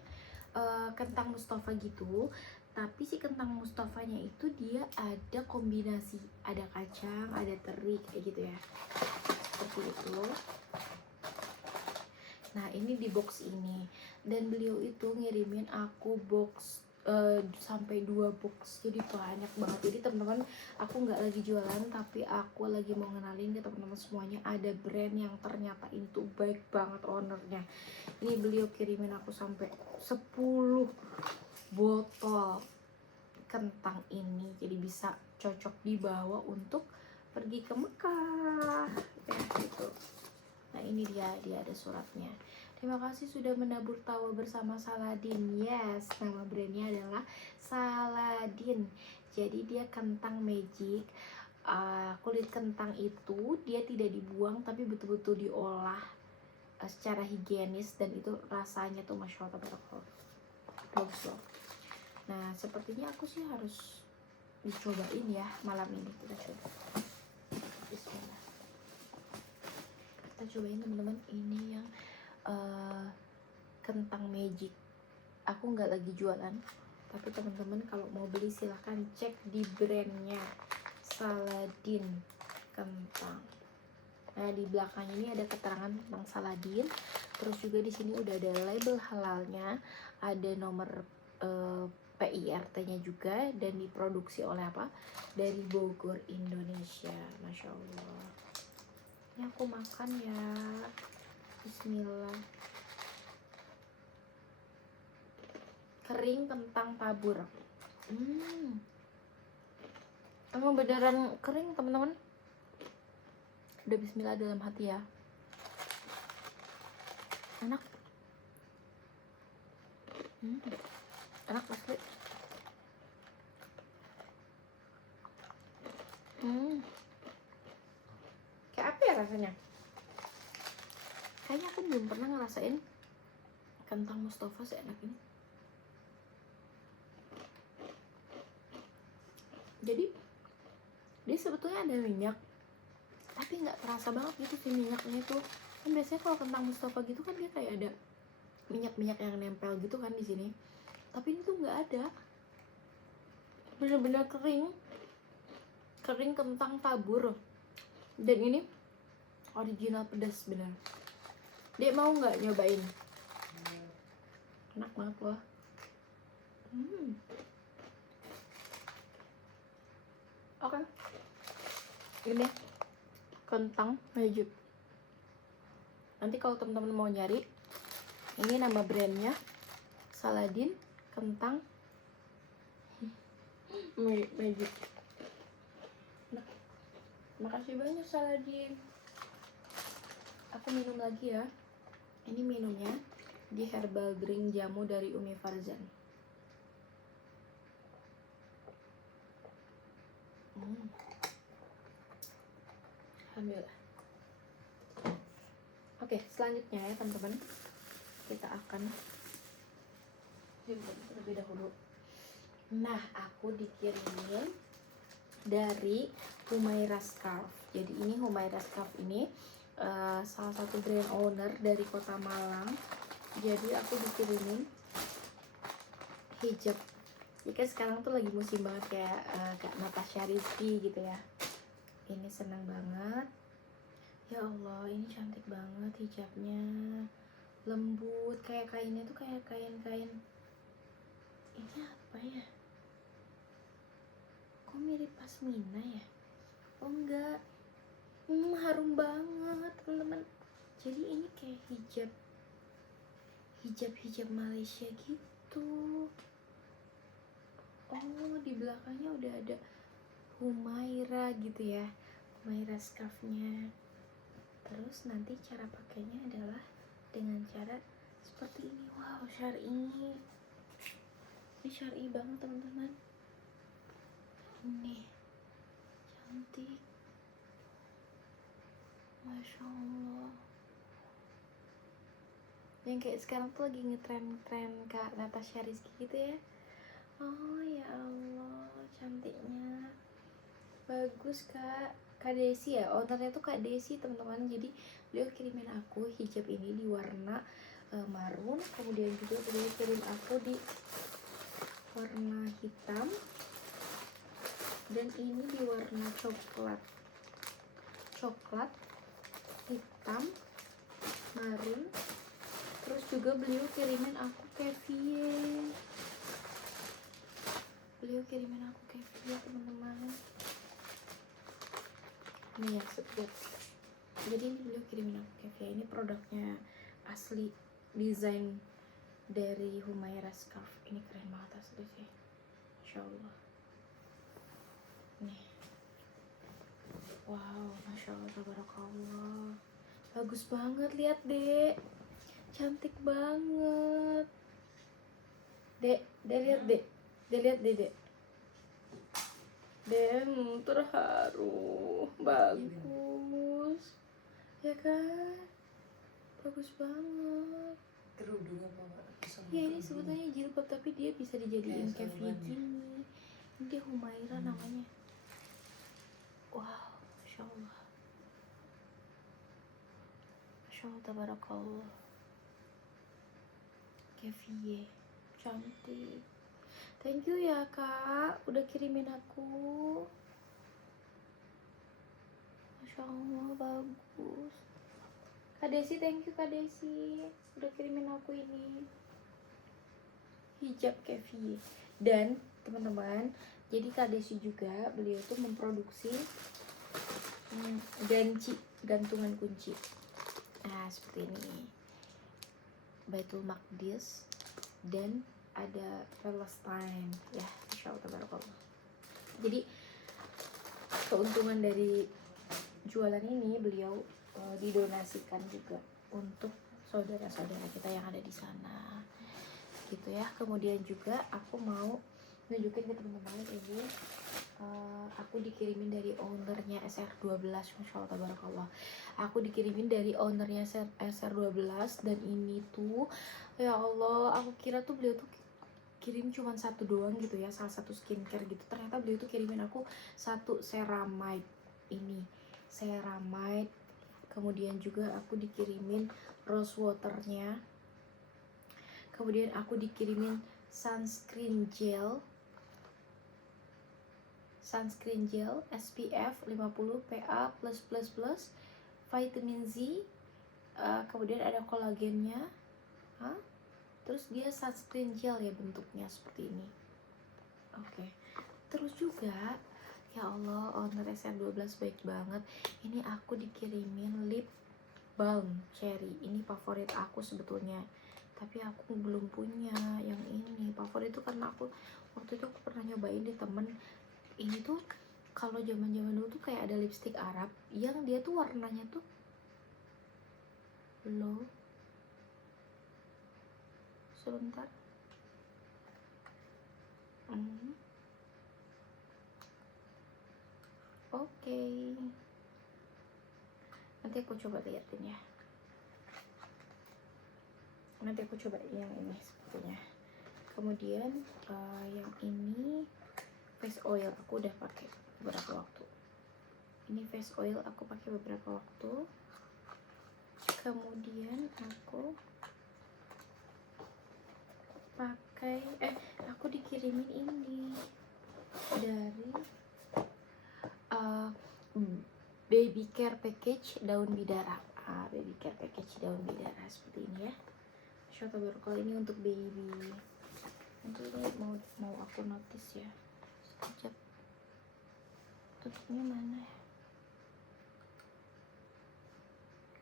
kentang Mustafa gitu. Tapi si kentang Mustafanya itu dia ada kombinasi, ada kacang, ada teri kayak gitu ya, seperti itu. Nah, ini di box ini, dan beliau itu ngirimin aku box sampai 2 box, jadi banyak banget. Jadi teman-teman, aku nggak lagi jualan, tapi aku lagi mau ngenalin ke teman-teman semuanya, ada brand yang ternyata itu baik banget ownernya. Ini beliau kirimin aku sampai 10 botol kentang ini, jadi bisa cocok dibawa untuk pergi ke Mekah ya gitu. Nah, ini dia ada suratnya. Terima kasih sudah menabur tawa bersama Saladin. Yes, nama brandnya adalah Saladin. Jadi dia kentang magic. Kulit kentang itu dia tidak dibuang, tapi betul-betul diolah secara higienis, dan itu rasanya tuh masya Allah, bagus loh. Nah, sepertinya aku sih harus dicobain ya malam ini. Kita coba. Bismillah. Kita cobain teman-teman, ini yang kentang magic. Aku nggak lagi jualan, tapi teman-teman kalau mau beli silahkan cek di brandnya Saladin kentang. Nah, di belakangnya ini ada keterangan tentang Saladin. Terus juga di sini udah ada label halalnya, ada nomor PIRT-nya juga, dan diproduksi oleh apa? Dari Bogor, Indonesia. Masya Allah. Ini aku makan ya. Bismillah. Kering kentang tabur. Emang beneran kering teman-teman. Udah bismillah dalam hati ya. Enak. Enak asli. Kayak apa ya rasanya? Kayaknya aku belum pernah ngerasain kentang Mustafa seenak ini. Jadi dia sebetulnya ada minyak, tapi nggak terasa banget gitu sih minyaknya itu. Kan biasanya kalau kentang Mustafa gitu kan dia kayak ada minyak-minyak yang nempel gitu kan di sini. Tapi ini tuh nggak ada, bener-bener kering kentang tabur. Dan ini original pedas bener. Dek mau nggak nyobain? Enak banget loh. Oke. Ini kentang Mejut. Nanti kalau teman-teman mau nyari, ini nama brandnya Saladin Kentang Mejut. Nah, makasih banyak Saladin. Aku minum lagi ya. Ini minumnya di herbal drink jamu dari Umi Farzan. Alhamdulillah. Oke, selanjutnya ya teman-teman, kita akan terlebih dahulu. Nah, aku dikirimin dari Humaira Scarf. Jadi ini Humaira Scarf ini salah satu brand owner dari Kota Malang. Jadi aku dikirimin hijab. Ya kan sekarang tuh lagi musim banget kayak Kak Natasha Rizky gitu ya. Ini senang banget. Ya Allah, ini cantik banget hijabnya. Lembut, kayak kainnya tuh kayak kain-kain. Ini apa ya? Kok mirip pasmina ya? Oh enggak. Harum banget teman-teman. Jadi ini kayak hijab Malaysia gitu. Oh, di belakangnya udah ada Humaira gitu ya, Humaira scarfnya. Terus nanti cara pakainya adalah dengan cara seperti ini. Wow, syar'i. Ini syar'i banget teman-teman. Ini cantik, masya Allah. Yang kayak sekarang tuh lagi ngetren Kak Natasha Rizky gitu ya. Oh ya Allah, cantiknya. Bagus Kak Desi ya, ownernya tuh Kak Desi teman-teman. Jadi beliau kirimin aku hijab ini di warna marun. Kemudian juga beliau kirim aku di warna hitam. Dan ini di warna coklat, hitam, marun. Terus juga beliau kirimin aku kefie. Teman-teman. Ini ya sebut. Jadi ini beliau kirimin aku kefie. Ini produknya asli, desain dari Humaira Scarf. Ini keren banget asli sih, Masya Allah. Nih, wow, Masya Allah, tabarakallah. Bagus banget, lihat dek, cantik banget. Dek lihat dek, dek. Terharu, bagus, ya kan? Bagus banget. Kerudung apa? Ya ini sebetulnya jilbab tapi dia bisa dijadiin kefie gini. Ini dia Humaira namanya. Wow, Masya Allah. Masya Allah, tabarakallah. Kefie, cantik. Thank you ya Kak, udah kirimin aku. Masya Allah, bagus. Kak Desi, thank you Kak Desi, udah kirimin aku ini hijab kefie. Dan teman-teman, jadi Kak Desi juga, beliau tuh memproduksi gantungan kunci. Nah, seperti ini. Baitul Maqdis dan ada Palestine ya, Masya Allah, tabarakallah. Jadi keuntungan dari jualan ini beliau didonasikan juga untuk saudara-saudara kita yang ada di sana gitu ya. Kemudian juga aku mau nunjukin ke teman-teman ini aku dikirimin dari ownernya SR12, Masya Allah, tabarakallah. Aku dikirimin dari ownernya SR12 dan ini tuh Ya Allah, aku kira tuh beliau tuh kirim cuma satu doang gitu ya, salah satu skincare gitu. Ternyata beliau tuh kirimin aku satu ceramide ini, ceramide. Kemudian juga aku dikirimin rose waternya. Kemudian aku dikirimin sunscreen gel SPF 50 PA+++, vitamin Z, kemudian ada kolagennya. Terus dia sunscreen gel ya bentuknya seperti ini. Oke. Terus juga ya Allah, owner SR12 baik banget. Ini aku dikirimin lip balm cherry. Ini favorit aku sebetulnya, tapi aku belum punya yang ini. Favorit itu karena aku waktu itu aku pernah nyobain di temen. Ini tuh kalau zaman-zaman dulu tuh kayak ada lipstick Arab yang dia tuh warnanya tuh low. Sebentar. Oke. Nanti aku coba liatin ya. Nanti aku coba yang ini sepertinya. Kemudian yang ini face oil aku udah pakai beberapa waktu. Ini face oil aku pakai beberapa waktu. Kemudian aku pakai aku dikirimin ini dari baby care package daun bidara. Baby care package daun bidara seperti ini ya. Shot berkol ini untuk baby. Nanti ini mau aku notice ya. Sekejap. Tutupnya mana ya?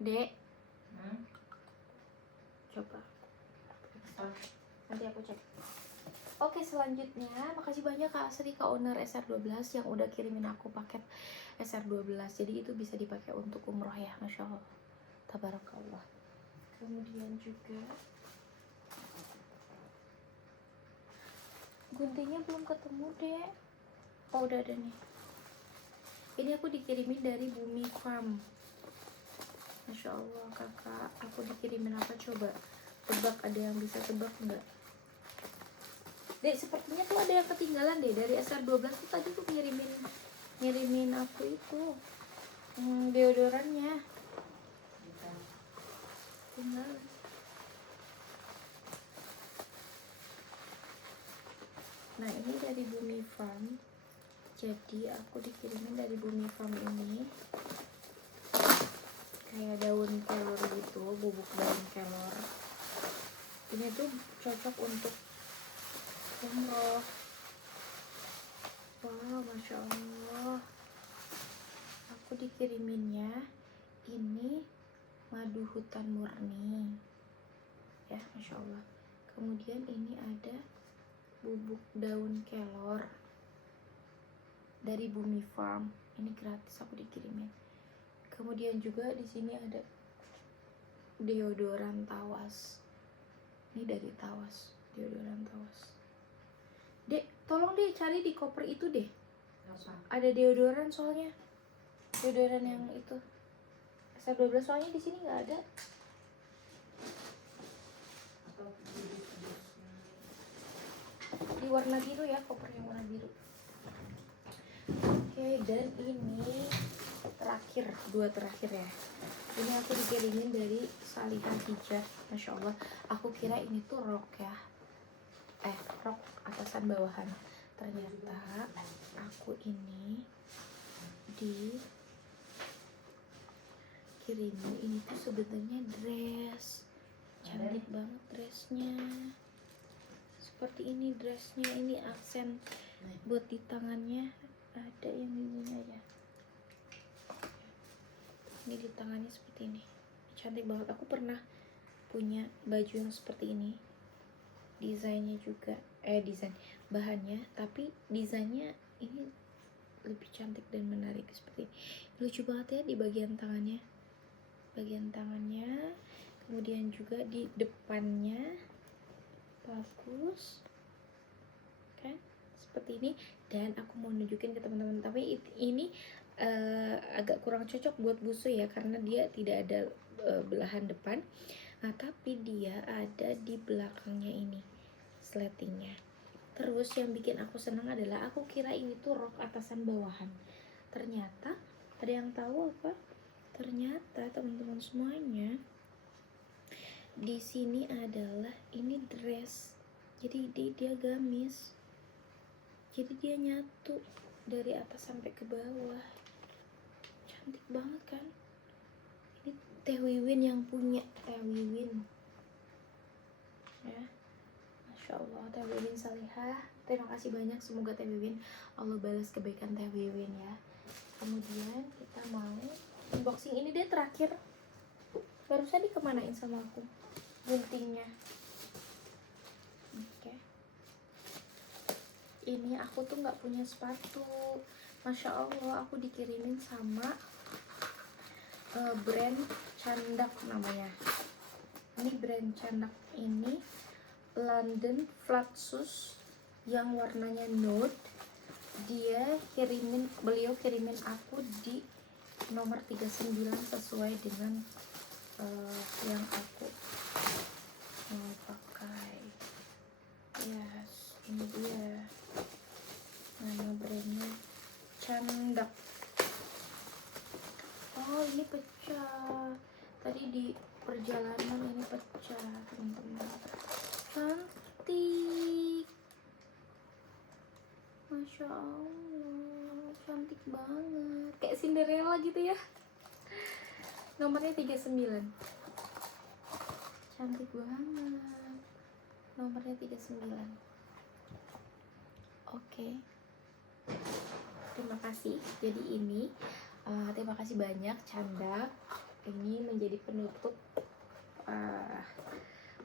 Dek. Coba. Nanti aku cek. Oke, selanjutnya makasih banyak Kak Asri, Kak owner SR12 yang udah kirimin aku paket SR12. Jadi itu bisa dipakai untuk umroh ya, Masya Allah, tabarakallah. Kemudian juga guntingnya belum ketemu deh. Oh udah ada nih. Ini aku dikirimin dari Bumi Farm. Masya Allah kakak, aku dikirimin apa coba? Tebak, ada yang bisa tebak nggak? Dek, sepertinya tuh ada yang ketinggalan deh. Dari SR12 tuh tadi tuh ngirimin aku itu deodorannya. Tinggal. Nah ini dari Bumi Farm. Jadi aku dikirimin dari Bumi Farm ini kayak daun kelor gitu, bubuk daun kelor. Ini tuh cocok untuk umroh. Wow, Masya Allah. Aku dikiriminnya ini madu hutan murni ya, Masya Allah. Kemudian ini ada bubuk daun kelor dari Bumi Farm. Ini gratis aku dikirimin. Kemudian juga di sini ada deodoran Tawas. Ini dari Tawas, deodoran Tawas. Dek, tolong deh cari di koper itu deh. Ada deodoran soalnya. Deodoran yang itu SR12 soalnya di sini nggak ada. Di warna biru ya, kopernya warna biru. Oke, dan ini dua terakhir ya. Ini aku dikirimin dari Salihah Hijab. Masya Allah, aku kira ini tuh rok ya, rok atasan bawahan. Ternyata aku ini dikirimin ini tuh sebenarnya dress. Cantik banget dressnya. Seperti ini dressnya. Ini aksen buat di tangannya, ada yang ininya ya. Ini di tangannya seperti ini, cantik banget. Aku pernah punya baju yang seperti ini, desainnya juga desain bahannya, tapi desainnya ini lebih cantik dan menarik seperti ini. Lucu banget ya di bagian tangannya, kemudian juga di depannya bagus kan, seperti ini. Dan aku mau nunjukin ke teman-teman, tapi ini agak kurang cocok buat busu ya, karena dia tidak ada belahan depan. Nah tapi dia ada di belakangnya ini sletingnya. Terus yang bikin aku senang adalah aku kira ini tuh rok atasan bawahan. Ternyata ada yang tahu apa? Ternyata teman-teman semuanya, di sini adalah ini dress. Jadi dia gamis. Jadi dia nyatu dari atas sampai ke bawah. Cantik banget kan? Ini Teh Wiwin yang punya, Teh Wiwin. Ya. Masya Allah, Teh Wiwin Salihah. Terima kasih banyak, semoga Teh Wiwin Allah balas kebaikan Teh Wiwin ya. Kemudian kita mau unboxing ini deh terakhir. Barusan dikemanain sama aku guntingnya. Oke. Ini aku tuh nggak punya sepatu. Masya Allah, aku dikirimin sama brand Candak namanya. Ini brand Candak ini London flat shoes yang warnanya nude. Beliau kirimin aku di nomor 39 sesuai dengan yang aku mau pakai. Yes, ini dia nama brandnya Candak. Oh, ini pecah tadi di perjalanan, ini pecah teman-teman. Cantik, Masya Allah, cantik banget, kayak Cinderella gitu ya. Nomornya 39, cantik banget, nomornya 39. Oke. Terima kasih. Jadi ini terima kasih banyak Candak. Ini menjadi penutup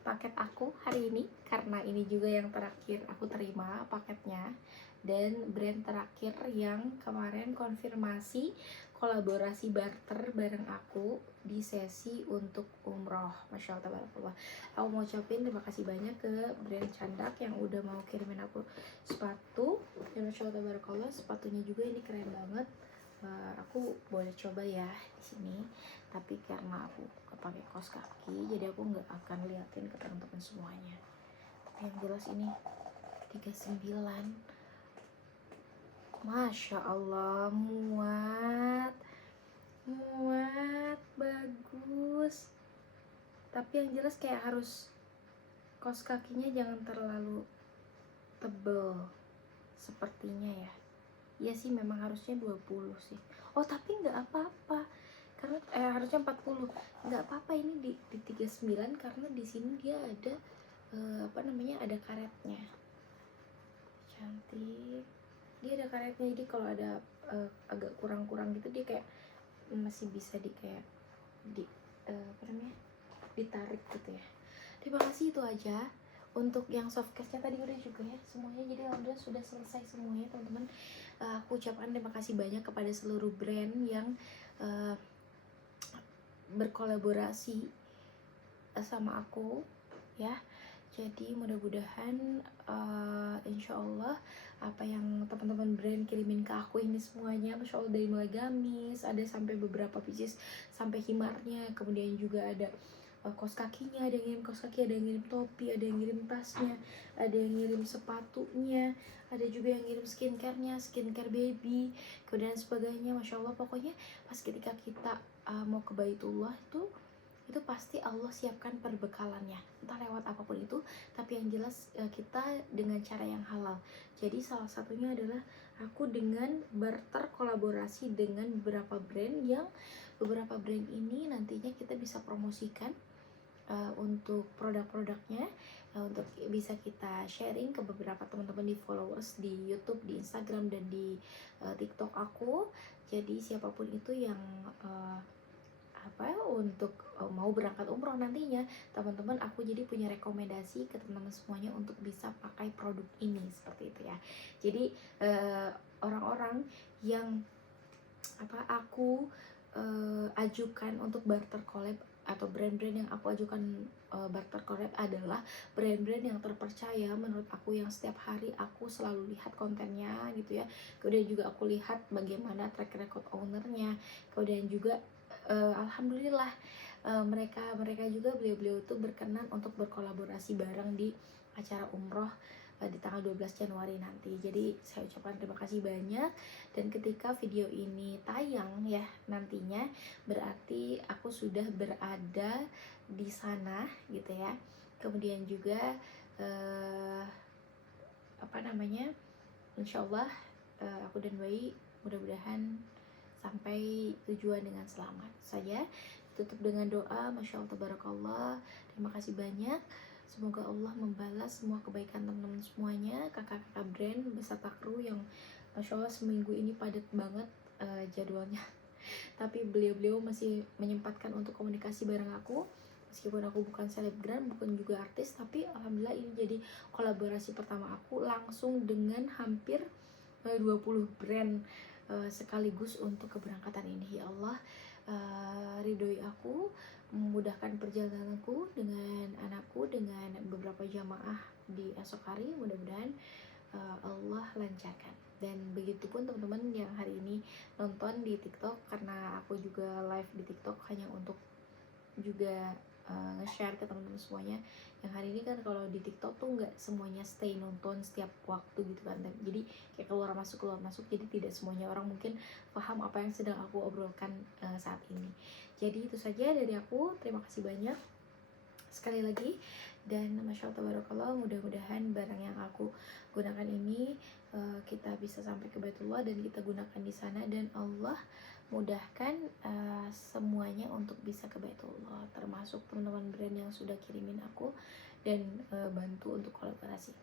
paket aku hari ini, karena ini juga yang terakhir aku terima paketnya, dan brand terakhir yang kemarin konfirmasi kolaborasi barter bareng aku di sesi untuk umroh. Masya Allah tabarakallah. Aku mau ucapin terima kasih banyak ke brand Candak yang udah mau kirimin aku sepatu, dan Masya Allah tabarakallah, sepatunya juga ini keren banget. Aku boleh coba ya di sini, tapi karena aku pakai kaos kaki jadi aku nggak akan liatin ke teman-teman semuanya. Tapi yang jelas ini 39, Masya Allah, muat bagus. Tapi yang jelas kayak harus kaos kakinya jangan terlalu tebel sepertinya ya. Iya sih, memang harusnya 20 sih. Oh tapi nggak apa-apa, karena harusnya 40. Nggak apa-apa, ini di 39 karena di sini dia ada ada karetnya. Cantik, dia ada karetnya, jadi kalau ada agak kurang-kurang gitu dia kayak masih bisa ditarik gitu ya. Terima kasih, itu aja untuk yang softcase-nya tadi udah juga ya semuanya. Jadi alhamdulillah sudah selesai semuanya teman-teman. Aku ucapkan terima kasih banyak kepada seluruh brand yang berkolaborasi sama aku ya. Jadi mudah-mudahan insya Allah apa yang teman-teman brand kirimin ke aku ini semuanya, Masya Allah, dari mulai gamis, ada sampai beberapa pieces sampai himarnya, kemudian juga ada kaos kakinya, ada yang ngirim kaos kaki, ada yang ngirim topi, ada yang ngirim tasnya, ada yang ngirim sepatunya, ada juga yang ngirim skincare-nya, skincare baby, kemudian sebagainya. Masya Allah, pokoknya pas ketika kita mau ke Baitullah itu pasti Allah siapkan perbekalannya, entah lewat apapun itu, tapi yang jelas kita dengan cara yang halal. Jadi salah satunya adalah aku dengan barter kolaborasi dengan beberapa brand, yang beberapa brand ini nantinya kita bisa promosikan untuk produk-produknya, untuk bisa kita sharing ke beberapa teman-teman di followers di YouTube, di Instagram, dan di TikTok aku. Jadi siapapun itu yang untuk mau berangkat umroh nantinya, teman-teman, aku jadi punya rekomendasi ke teman-teman semuanya untuk bisa pakai produk ini, seperti itu ya. Jadi orang-orang yang aku ajukan untuk barter collab, atau brand-brand yang aku ajukan barter collab adalah brand-brand yang terpercaya menurut aku, yang setiap hari aku selalu lihat kontennya gitu ya. Kemudian juga aku lihat bagaimana track record ownernya, kemudian juga alhamdulillah mereka juga beliau-beliau tuh berkenan untuk berkolaborasi bareng di acara umroh di tanggal 12 Januari nanti. Jadi saya ucapkan terima kasih banyak, dan ketika video ini tayang ya nantinya berarti aku sudah berada di sana gitu ya. Kemudian juga insya Allah aku dan Bayi mudah-mudahan sampai tujuan dengan selamat saja. Tutup dengan doa, Masya Allah Tabarakallah, terima kasih banyak. Semoga Allah membalas semua kebaikan teman-teman semuanya, kakak-kakak brand beserta kru yang Masya Allah seminggu ini padat banget jadwalnya. Tapi beliau-beliau masih menyempatkan untuk komunikasi bareng aku. Meskipun aku bukan selebgram, bukan juga artis, tapi alhamdulillah ini jadi kolaborasi pertama aku langsung dengan hampir 20 brand sekaligus untuk keberangkatan ini. Ya Allah, ridhoi aku, memudahkan perjalananku dengan anakku, dengan beberapa jamaah di esok hari. Mudah-mudahan Allah lancarkan. Dan begitupun teman-teman yang hari ini nonton di TikTok, karena aku juga live di TikTok hanya untuk juga nge-share ke teman-teman semuanya. Yang hari ini kan kalau di TikTok tuh nggak semuanya stay nonton setiap waktu gitu kan, jadi kayak keluar masuk, jadi tidak semuanya orang mungkin paham apa yang sedang aku obrolkan saat ini. Jadi itu saja dari aku, terima kasih banyak sekali lagi, dan Masya Allah Tabarakallah, mudah-mudahan barang yang aku gunakan ini kita bisa sampai ke Baitullah dan kita gunakan di sana, dan Allah mudahkan semuanya untuk bisa ke Baitullah, termasuk teman-teman brand yang sudah kirimin aku dan bantu untuk kolaborasi.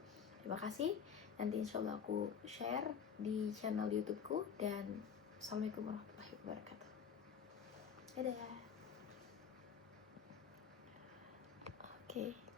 Terima kasih. Nanti insya Allah aku share di channel YouTubeku, dan Assalamualaikum warahmatullahi wabarakatuh. Dadah. Oke.